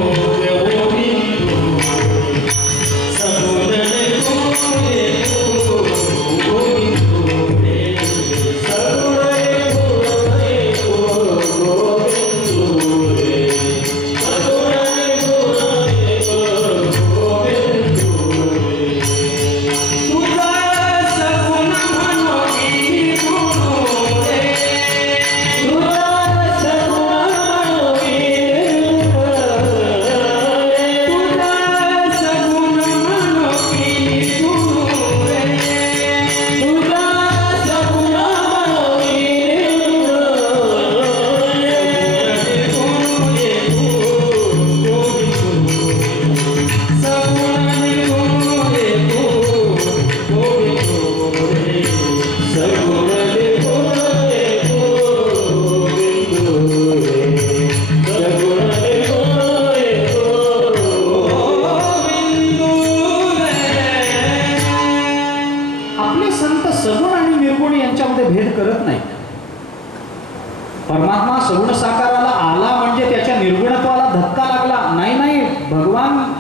परमात्मा सगुण साकाराला आला म्हणजे त्याच्या निर्गुणत्वाला धक्का लागला नाही. नाही,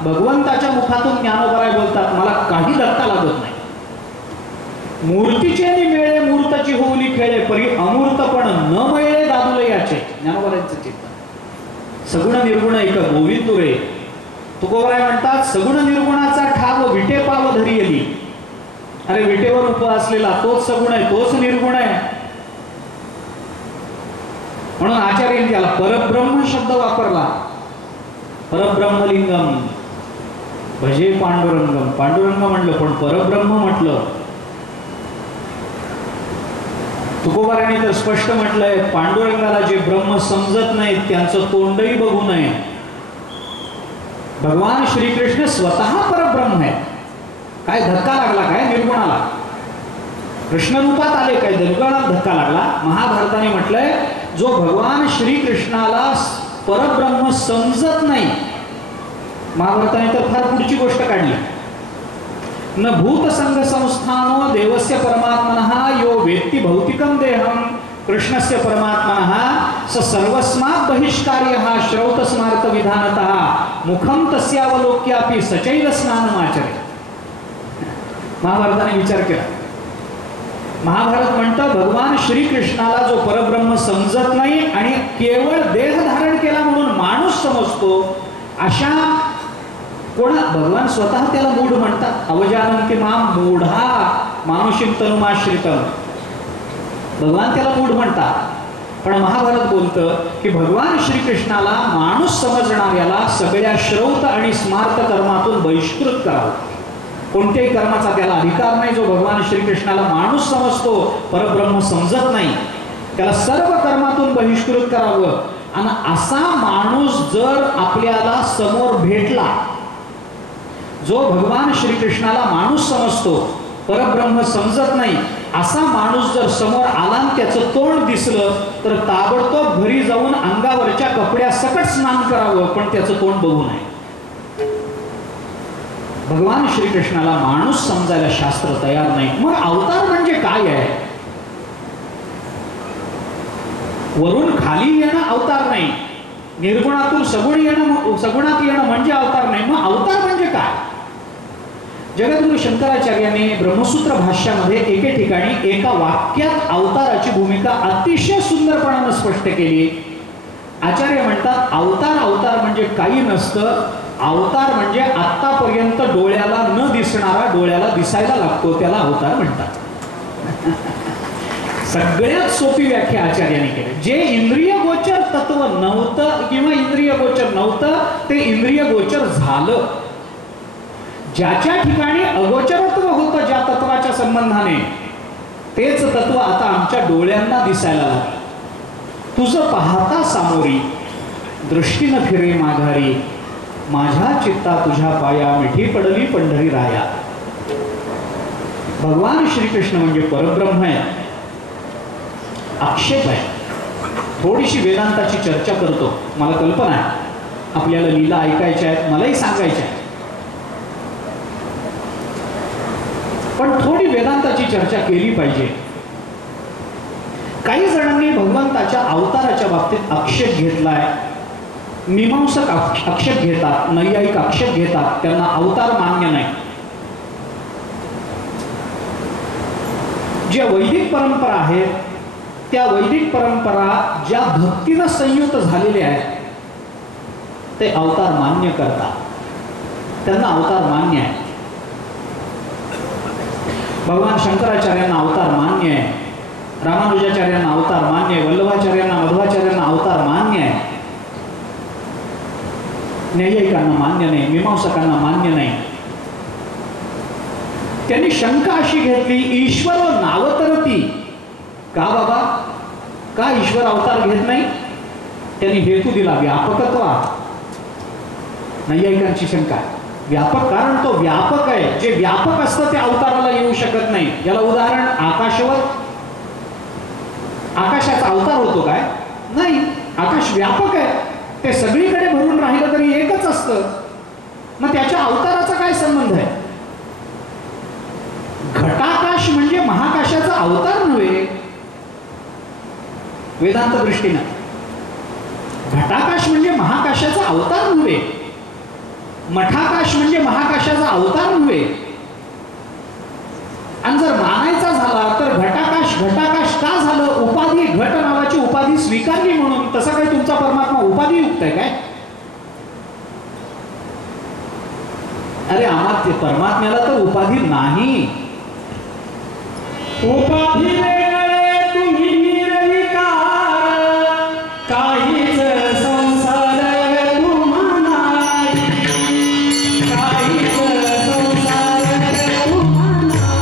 भगवंताच्या मुखातून ज्ञानोबराय बोलतात मला काही धक्का लागत नाही. मूर्तीचे मिळे मूर्ताची होली खेळे परी अमूर्तपण न मिळे दादुले याचे ज्ञानोबरायांचं चिंतन. सगुण निर्गुण एक गोविंद रे. तुकोबराय म्हणतात सगुण निर्गुणाचा ठाव विटे पाव धरियली. अरे विटेवर उभा असलेला तोच सगुण आहे, तोच निर्गुण आहे. म्हणून आचार्यांनी त्याला परब्रह्म शब्द वापरला. परब्रह्मलिंगम भजे पांडुरंगम. पांडुरंग म्हणलं पण परब्रह्म म्हटलं. तुकोबारांनी तर स्पष्ट म्हटलंय पांडुरंगाला जे ब्रह्म समजत नाही त्यांचं तोंडही बघू नये. भगवान श्रीकृष्ण स्वतः परब्रह्म आहे. काय धक्का लागला काय निर्गुणाला? कृष्ण रूपात आले काय निर्गुणाला धक्का लागला? महाभारताने म्हटलंय जो भगवान श्रीकृष्णाला परब्रह्म समजत नाही. महाभारताने तर फार पुढची गोष्ट काढली. न भूत संघ संस्थानो देवस्य परमात्मनः यो वेत्ति भौतिकं देहं कृष्णस्य परमात्मनः स सर्वस्मात् बहिष्कार्यः श्रौतस्मार्थ विधानतः मुखं तस्यावलोक्यापि सचैव स्नानमाचरे. महाभारताने विचार केला. महाभारत म्हणतं भगवान श्रीकृष्णाला जो परब्रह्म समजत नाही आणि केवळ देह धारण केला म्हणून माणूस समजतो अशा कोण भगवान स्वतः त्याला मूढ म्हणतात. अवजानन्ति मां मूढा मानुषीं तनुमाश्रितम. भगवान त्याला मूढ म्हणतात. पण महाभारत बोलतं की भगवान श्रीकृष्णाला माणूस समजणाऱ्याला सगळ्या श्रौत आणि स्मार्त कर्मातून बहिष्कृत करावं. कोणत्याही कर्माचा त्याला अधिकार नाही. जो भगवान श्रीकृष्णाला माणूस समजतो परब्रह्म समजत नाही त्याला सर्व कर्मातून बहिष्कृत करावं. आणि असा माणूस जर आपल्याला समोर भेटला जो भगवान श्रीकृष्णाला माणूस समजतो परब्रह्म समजत नाही असा माणूस जर समोर आला आणि त्याचं तोंड दिसलं तर ताबडतोब घरी जाऊन अंगावरच्या कपड्या सकट स्नान करावं पण त्याचं तोंड बघू नये. भगवान श्रीकृष्णाला माणूस समजायला शास्त्र तयार नाही. मग अवतार म्हणजे काय आहे? वरून खाली येणं अवतार नाही. निर्गुणातून सगुण येणं सगुणात येणं म्हणजे अवतार नाही. मग अवतार म्हणजे काय? जगद्गुरु शंकराचार्यांनी ब्रह्मसूत्र भाष्यामध्ये एके ठिकाणी एका वाक्यात अवताराची भूमिका अतिशय सुंदरपणाने स्पष्ट केली. आचार्य म्हणतात अवतार अवतार म्हणजे काही नसतं. अवतार म्हणजे आतापर्यंत डोळ्याला न दिसणारा डोळ्याला दिसायला लागतो त्याला अवतार म्हणतात. सगळ्यात सोपी व्याख्या आचार्यांनी केली. जे इंद्रिय गोचर तत्व नव्हतं किंवा इंद्रिय गोचर नव्हतं ते इंद्रिय गोचर झालं. ज्याच्या ठिकाणी अगोचरत्व होतं ज्या तत्वाच्या संबंधाने तेच तत्व आता आमच्या डोळ्यांना दिसायला लागलं. तुझं पाहता सामोरी दृष्टीनं फिरे माघारी, माझ्या चित्ता तुझ्या पाया मिठी पडली पंढरी राया. भगवान श्रीकृष्ण म्हणजे परब्रह्म आहे. आक्षेप आहे. थोडीशी वेदांताची चर्चा करतो. मला कल्पना आहे आपल्याला लीला ऐकायच्या आहेत, मलाही सांगायच्या आहेत, पण थोडी वेदांताची चर्चा केली पाहिजे. काही जणांनी भगवंताच्या अवताराच्या बाबतीत आक्षेप घेतलाय. मीमांसक आक्षेप घेतात, नैयायिक आक्षेप घेतात, त्यांना अवतार मान्य नाही. ज्या वैदिक परंपरा आहेत त्या वैदिक परंपरा ज्या भक्तीनं संयुक्त झालेल्या आहेत ते अवतार मान्य करतात. त्यांना अवतार मान्य आहे. भगवान शंकराचार्यांना अवतार मान्य आहे, रामानुजाचार्यांना अवतार मान्य आहे, वल्लभाचार्यांना मध्वाचार्यांना अवतार मान्य आहे. नैयायिकांना मान्य नाही, मीमांसकांना मान्य नाही. त्यांनी शंका अशी घेतली, ईश्वर नावतरती का बाबा, का ईश्वर अवतार घेत नाही? त्यांनी हेतू दिला व्यापकत्वा. नैयायिकांची शंका आहे व्यापक, कारण तो व्यापक आहे. जे व्यापक असतं ते अवताराला येऊ शकत नाही. याला उदाहरण आकाशावर. आकाशाचा अवतार होतो काय? नाही. आकाश व्यापक आहे, ते सगळीकडे भरून राहिलं तरी एकच असतं. मग त्याच्या अवताराचा काय संबंध आहे? घटाकाश म्हणजे महाकाशाचा अवतार नव्हे वेदांत दृष्टीनं. घटाकाश म्हणजे महाकाशाचा अवतार नव्हे. मठाकाश म्हणजे महाकाशाचा अवतार नव्हे. आणि जर मानायचा झाला तर घटाकाश घटाकाश का झालं? उपाधी, घट नावाची उपाधी स्वीकारली म्हणून. तसा काही तुमचा परमात्मा उपाधीयुक्त आहे काय? अरे आम्हाला ते परमात्म्याला तर उपाधी नाही. उपाधी वेगळे तुम्ही निर्विकार, काहीच संसार तुम्हा नाही, काहीच संसार तुम्हा नाही.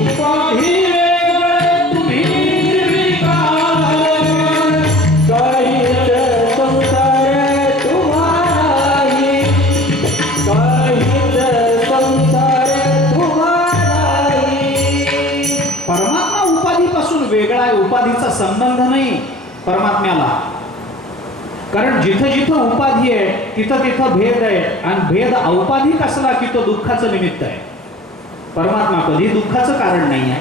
उपाधी वेगळे तुम्ही निर्विकार, काहीच संसार तुम्हा नाही, काहीच संसार तुम्हा. परमात्मा उपाधीपासून वेगळा आहे. उपाधीचा संबंध नाही परमात्म्याला. कारण जिथं जिथं उपाधी आहे तिथं तिथं भेद आहे. आणि भेद औपाधिक असला की तो दुःखाचं निमित्त आहे. परमात्मा कधी दुःखाचं कारण नाही आहे.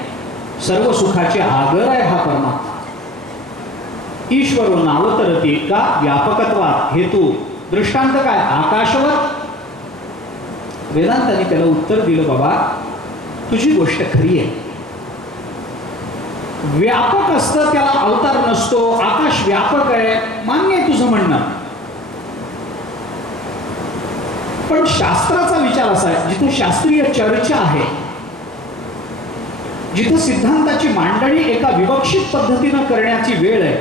सर्व सुखाचे आगर आहे हा परमात्मा. ईश्वरो नावतरती का व्यापकत्वात. हेतू दृष्टांत काय? आकाशवत. वेदांतांनी त्याला उत्तर दिलं, बाबा तुझी गोष्ट खरी आहे. व्यापक असतं त्याला अवतार नसतो. आकाश व्यापक आहे, मान्य आहे तुझं म्हणणं. पण शास्त्राचा विचार असा आहे, जिथे शास्त्रीय चर्चा आहे, जिथे सिद्धांताची मांडणी एका विवक्षित पद्धतीनं करण्याची वेळ आहे,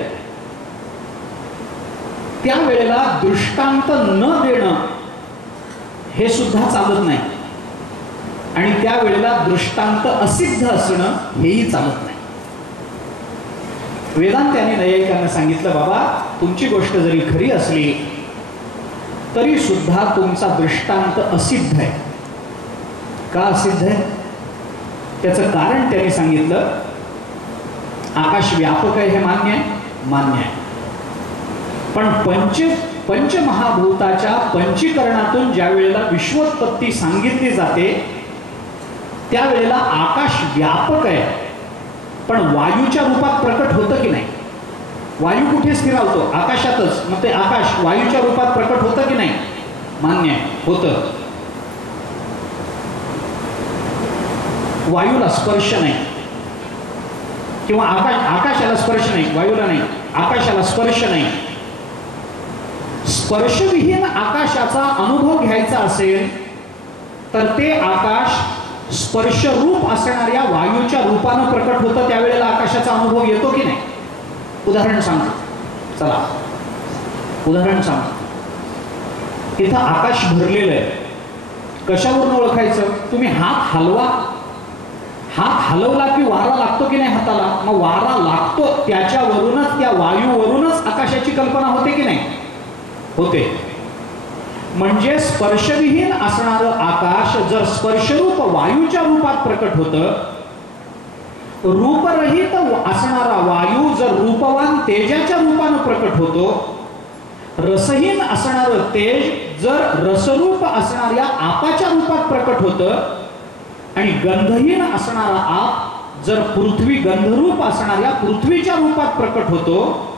त्या वेळेला दृष्टांत न देणं हे सुद्धा चालत नाही. आणि त्या वेळेला दृष्टांत असिद्ध असणं हेही चालत नाही. वेदांत्यांनी नैयायिकांना सांगितलं, बाबा तुमची गोष्ट जरी खरी असली तरी सुद्धा तुमचा दृष्टांत असिद्ध आहे. का असिद्ध आहे? त्याचं कारण त्यांनी सांगितलं. आकाश व्यापक आहे हे मान्य आहे, मान्य आहे. पण पंचमहाभूताच्या पंचीकरणातून ज्या वेळेला विश्वोत्पत्ती सांगितली जाते त्यावेळेला आकाश व्यापक आहे, पण वायूच्या रूपात प्रकट होतं की नाही? वायू कुठे स्थिरावतो? आकाशातच. मग ते आकाश वायूच्या रूपात प्रकट होतं की नाही? मान्य आहे, होतं. वायूला स्पर्श नाही, किंवा आकाशाला स्पर्श नाही, वायूला नाही, आकाशाला स्पर्श नाही. स्पर्शविहीन आकाशाचा अनुभव घ्यायचा असेल तर ते आकाश स्पर्शरूप असणाऱ्या वायूच्या रूपानं प्रकट होतं. त्यावेळेला आकाशाचा अनुभव येतो की नाही? उदाहरण सांगतो. चला उदाहरण सांगतो. इथं आकाश भरलेलं आहे. कशावरून ओळखायचं? तुम्ही हात हलवा. हात हलवला की वारा लागतो की नाही हाताला? मग वारा लागतो त्याच्यावरूनच, त्या वायूवरूनच आकाशाची कल्पना होते की नाही? होते. म्हणजे स्पर्शविहीन असणारं आकाश जर स्पर्शरूप वायूच्या रूपात प्रकट होतं, रूपरहित असणारा वायू जर रूपवान तेजाच्या रूपानं प्रकट होतो, रसहीन असणारं तेज जर रसरूप असणाऱ्या आपाच्या रूपात प्रकट होतं, आणि गंधहीन असणारा आप जर पृथ्वी गंधरूप असणाऱ्या पृथ्वीच्या रूपात प्रकट होतो,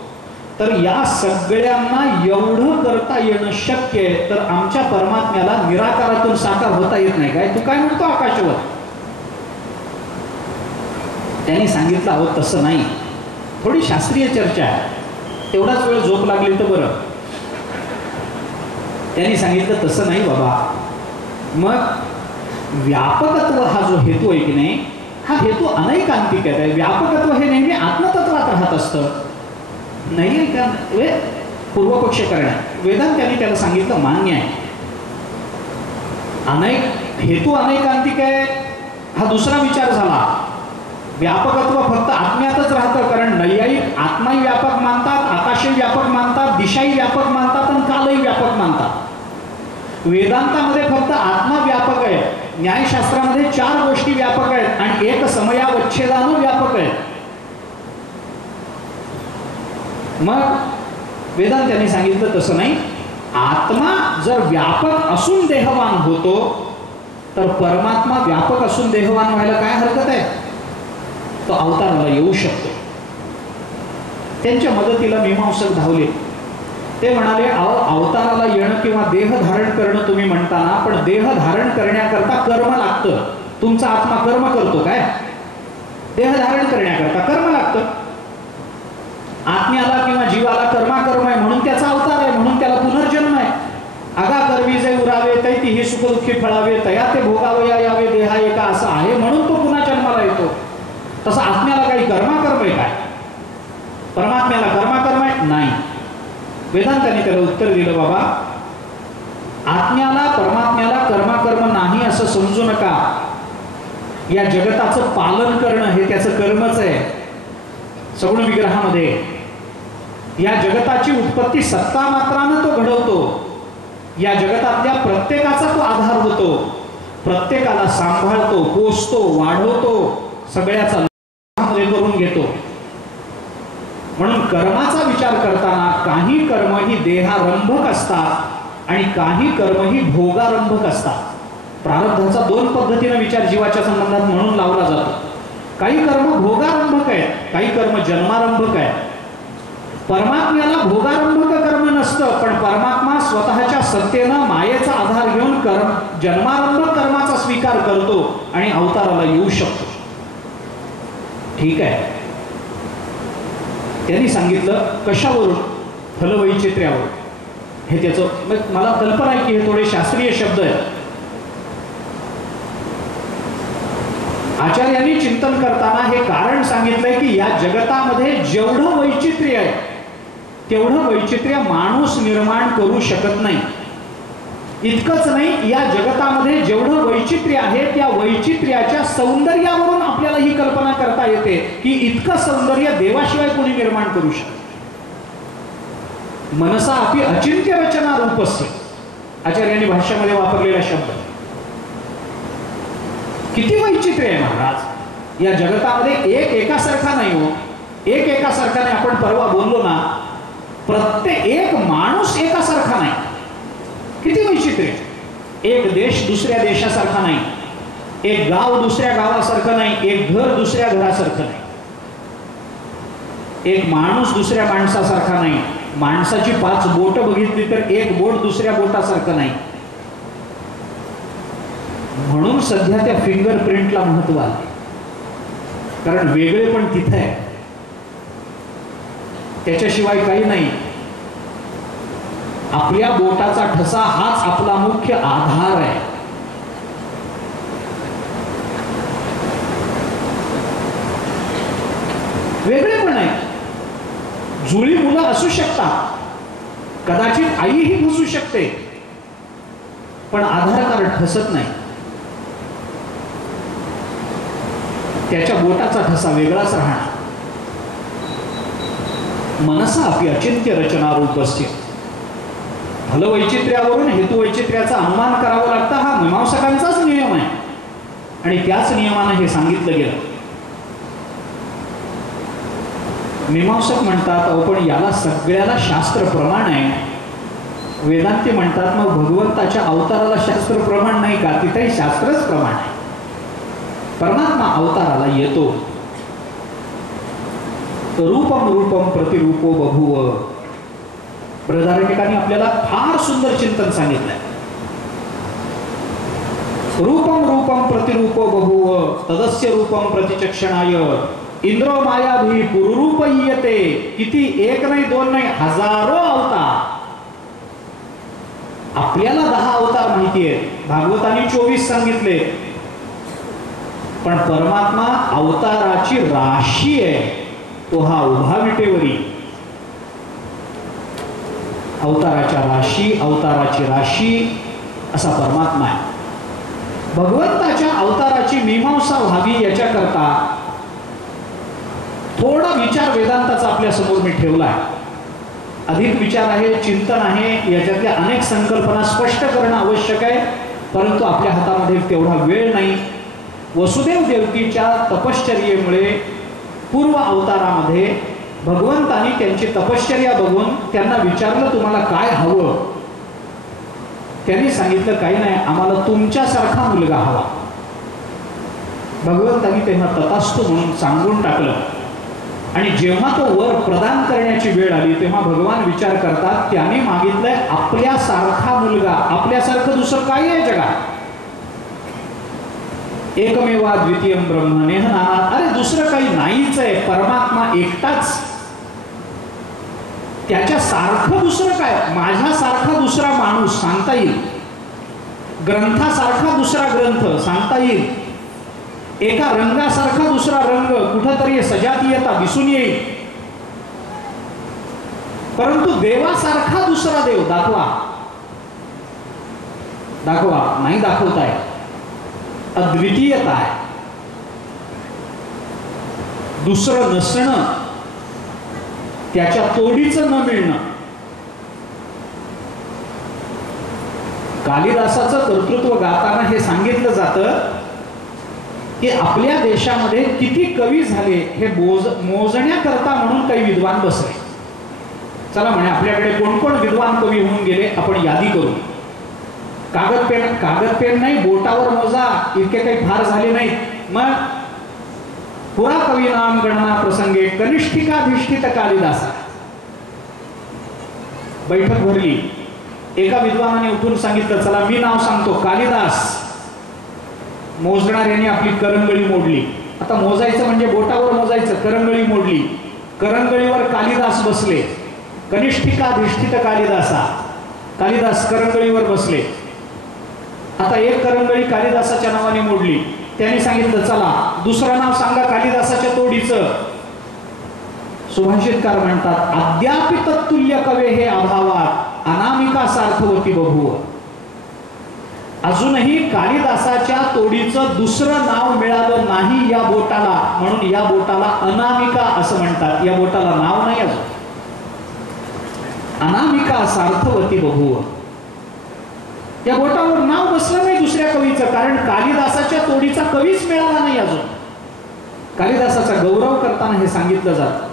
तर या सगळ्यांना एवढं करता येणं शक्य आहे. तर आमच्या परमात्म्याला निराकारातून साकार होता येत नाही काय? तू काय म्हणतो आकाशवर? त्यांनी सांगितलं, अहो तसं नाही, थोडी शास्त्रीय चर्चा आहे, तेवढाच वेळ झोप लागली तर बरं. त्यांनी सांगितलं तसं नाही बाबा. मग व्यापकत्व हा जो हेतू आहे की नाही, हा हेतू अनैकांतिक आहे. व्यापकत्व हे नेहमी आत्मतत्वात राहत असतं. नाही का? पूर्वपक्ष करण्यात वेदांतांनी त्याला सांगितलं मान्य आहे. अनेक हेतू अनैकांतिक आहे हा दुसरा विचार झाला. व्यापकत्व फक्त आत्म्यातच राहतं, कारण नैयायिक आत्माही व्यापक मानतात, आकाशही व्यापक मानतात, दिशाही व्यापक मानतात आणि कालही व्यापक मानतात. वेदांतामध्ये फक्त आत्मा व्यापक आहे. न्यायशास्त्रामध्ये 4 गोष्टी व्यापक आहेत आणि एक समयावच्छेदानं व्यापक आहे. मग वेदांतांनी सांगितलं तसं नाही. आत्मा जर व्यापक असून देहवान होतो, तर परमात्मा व्यापक असून देहवान व्हायला काय हरकत आहे? तो अवताराला येऊ शकतो. त्यांच्या मदतीला मीमांसक धावले. ते म्हणाले, अवताराला येणं किंवा देह धारण करणं तुम्ही म्हणताना, पण देह धारण करण्याकरता कर्म लागतं. तुमचा आत्मा कर्म करतो काय? देह धारण करण्याकरता कर्म लागतं. आत्म्याला किंवा जीवाला कर्माकर्म आहे म्हणून त्याचा अवतार आहे, म्हणून त्याला पुनर्जन्म आहे. आगा करवी जे उरावे तैती ही सुखदुःखी फळावे, तया ते भोगावया यावे देहा एका असं आहे म्हणून तो पुन्हा जन्माला येतो. तसं आत्म्याला काही कर्माकर्म आहे काय? परमात्म्याला कर्माकर्म आहे? नाही. वेदांतांनी त्याला उत्तर दिलं, बाबा आत्म्याला परमात्म्याला कर्माकर्म नाही असं समजू नका. या जगताचं पालन करणं हे त्याचं कर्मच आहे. सगुण विग्रहामध्ये या जगताची उत्पत्ती सत्ता मात्रानं तो घडवतो. या जगतातल्या प्रत्येकाचा तो आधार होतो, प्रत्येकाला सांभाळतो, पोसतो, वाढवतो, सगळ्याचा करून घेतो. म्हणून कर्माचा विचार करताना काही कर्म ही देहारंभक असतात आणि काही कर्म ही भोगारंभक असतात. प्रारब्धाचा 2 पद्धतीने विचार जीवाच्या संबंधात म्हणून लावला जातो. काही कर्म भोगारंभक आहेत, काही कर्म जन्मारंभक आहे. परमात्म्याला भोगारंभक कर्म नसतं, पण परमात्मा स्वतःच्या सत्तेनं मायेचा आधार घेऊन जन्मारंभक कर्माचा स्वीकार करतो आणि अवताराला येऊ शकतो. ठीक आहे. त्यांनी सांगितलं कशावरून? फलवैचित्र्यावर. हे त्याचं मला कल्पना आहे की हे थोडे शास्त्रीय शब्द आहेत. आचार्यांनी चिंतन करताना हे कारण सांगितलंय की या जगतामध्ये जेवढं वैचित्र्य आहे तेवढं वैचित्र्य माणूस निर्माण करू शकत नाही. इतकंच नाही, या जगतामध्ये जेवढं वैचित्र्य आहे त्या वैचित्र्याच्या सौंदर्यावरून आपल्याला ही कल्पना करता येते की इतकं सौंदर्य देवाशिवाय कोणी निर्माण करू शकत. मनसा अपि अचिंत्य रचना रूपस्य, आचार्यांनी भाष्यामध्ये वापरलेला शब्द. किती वैचित्र्य आहे महाराज या जगतामध्ये. एक एकासारखा नाही हो. एक एकासारखा नाही. आपण परवा बोललो ना, प्रत्येक एक माणूस एकासारखा नाही. किती वैचित्र्य. एक देश दुसऱ्या देशासारखा नाही, एक गाव दुसऱ्या गावासारखं नाही, एक घर दुसऱ्या घरासारखं नाही, एक माणूस दुसऱ्या माणसासारखा नाही. माणसाची 5 बोट बघितली तर एक बोट दुसऱ्या बोटासारखं नाही. म्हणून सध्या त्या फिंगरप्रिंटला महत्व आहे, कारण वेगळे पण तिथे आहे, त्याच्याशिवाय काही नाही. आपल्या बोटाचा ठसा हाच आपला मुख्य आधार आहे. वेगळे पण आहे. जुळी मुलं असू शकतात, कदाचित आईही फसू शकते, पण आधार कार्ड ठसत नाही. त्याच्या बोटाचा ठसा वेगळाच राहणार. मनसा अपि अचिंत्य रचना रूपस्य. फलवैचित्र्यावरून हेतुवैचित्र्याचा अनुमान करावा लागता, हा मीमांसकांचाच नियम आहे आणि त्याच नियमानं हे सांगितलं गेलं. मीमांसक म्हणतात अहो पण याला सगळ्याला शास्त्र प्रमाण आहे. वेदांती म्हणतात मग भगवंताच्या अवताराला शास्त्र प्रमाण नाही का? तिथेही शास्त्रच प्रमाण आहे. परमात्मा अवताराला येतो. रूपम रूपम प्रतिरूपो बभूव. बृहदारण्यकांनी आपल्याला फार सुंदर चिंतन सांगितलंय. रूपम रूपम प्रतिरूपो बभूव तदस्य रूपम प्रतिचक्षणाय इंद्रो मायाभी पुरुरूपय्यते. किती? एक नाही, दोन नाही, हजारो अवतार. आपल्याला 10 अवतार माहिती आहेत, भागवतांनी 24 सांगितले, पण परमात्मा अवताराची राशी आहे. तो हा उभा विटेवरी. अवताराची राशी असा परमात्मा आहे. भगवंताच्या अवताराची मीमांसा व्हावी याच्याकरता थोडा विचार वेदांताचा आपल्या समोर मी ठेवला आहे. अधिक विचार आहे, चिंतन आहे, याच्यातल्या अनेक संकल्पना स्पष्ट करणं आवश्यक आहे, परंतु आपल्या हातामध्ये तेवढा वेळ नाही. वसुदेव देवकीच्या तपश्चर्येमुळे पूर्व अवतारामध्ये भगवंतांनी त्यांची तपश्चर्या बघून त्यांना विचारलं तुम्हाला काय हवं. त्यांनी सांगितलं काही नाही, आम्हाला तुमच्यासारखा मुलगा हवा. भगवंतांनी तेव्हा तथास्तु म्हणून सांगून टाकलं. आणि जेव्हा तो वर प्रदान करण्याची वेळ आली तेव्हा भगवान विचार करतात त्याने मागितलंय आपल्यासारखा मुलगा. आपल्यासारखं दुसरं काय आहे जगात? एकमेवा द्वितीयम ब्रह्म नेह नाना. अरे दुसरं काही नाहीच आहे, परमात्मा एकटाच. त्याच्या सारखं दुसरं काय? माझ्यासारखा दुसरा माणूस सांगता येईल, ग्रंथासारखा दुसरा ग्रंथ सांगता येईल, एका रंगासारखा दुसरा रंग कुठंतरी सजातीयता दिसून येईल, परंतु देवासारखा दुसरा देव दाखवा नाही दाखवताय. अद्वितीयता आहे. दुसरं नसणं, त्याच्या तोडीचं न मिळणं. कालिदासाचं कर्तृत्व गाताना हे सांगितलं जातं की आपल्या देशामध्ये किती कवी झाले हे मोजण्याकरता म्हणून काही विद्वान बसले. चला म्हणे आपल्याकडे कोण कोण विद्वान कवी होऊन गेले आपण यादी करू. कागद पेन नाही, बोटावर मोजा, इतके काही फार झाले नाहीत. मग पुरा कवी नाम गणना प्रसंगे कनिष्ठिकाधिष्ठित कालिदासा. बैठक भरली. एका विद्वानाने उठून सांगितलं चला मी नाव सांगतो कालिदास. मोजणाऱ्याने आपली करंगळी मोडली. आता मोजायचं म्हणजे बोटावर मोजायचं, करंगळी मोडली. करंगळीवर कालिदास बसले. कनिष्ठिकाधिष्ठित कालिदासा. कालिदास करंगळीवर बसले. आता एक करंगळी कालिदासाच्या नावाने मोडली. त्यांनी सांगितलं चला दुसरं नाव सांगा कालिदासाच्या तोडीचं. सुभाषितकार म्हणतात अद्यापि तत्तुल्य कवे हे अभावात अनामिका सार्थवती बभूव. अजूनही कालिदासाच्या तोडीचं दुसरं नाव मिळालं नाही या बोटाला, म्हणून या बोटाला अनामिका असं म्हणतात. या बोटाला नाव नाही अजून. अनामिका सार्थवती बभूव. या बोटावर नाव बसलं नाही दुसऱ्या कवीचं, कारण कालिदासाच्या तोडीचा कवीच मिळाला नाही अजून. कालिदासाचा गौरव करताना हे सांगितलं जातं.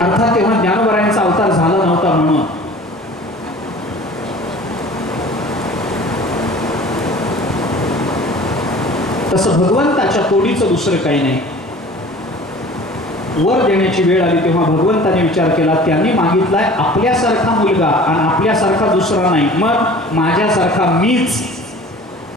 अर्थात तेव्हा ज्ञानोबरायांचा अवतार झाला नव्हता म्हणून. तसं भगवंताच्या तोडीचं दुसरं काही नाही. वर देण्याची वेळ आली तेव्हा भगवंताने विचार केला, त्यांनी मागितलाय आपल्यासारखा मुलगा आणि आपल्यासारखा दुसरा नाही, मग माझ्यासारखा मीच.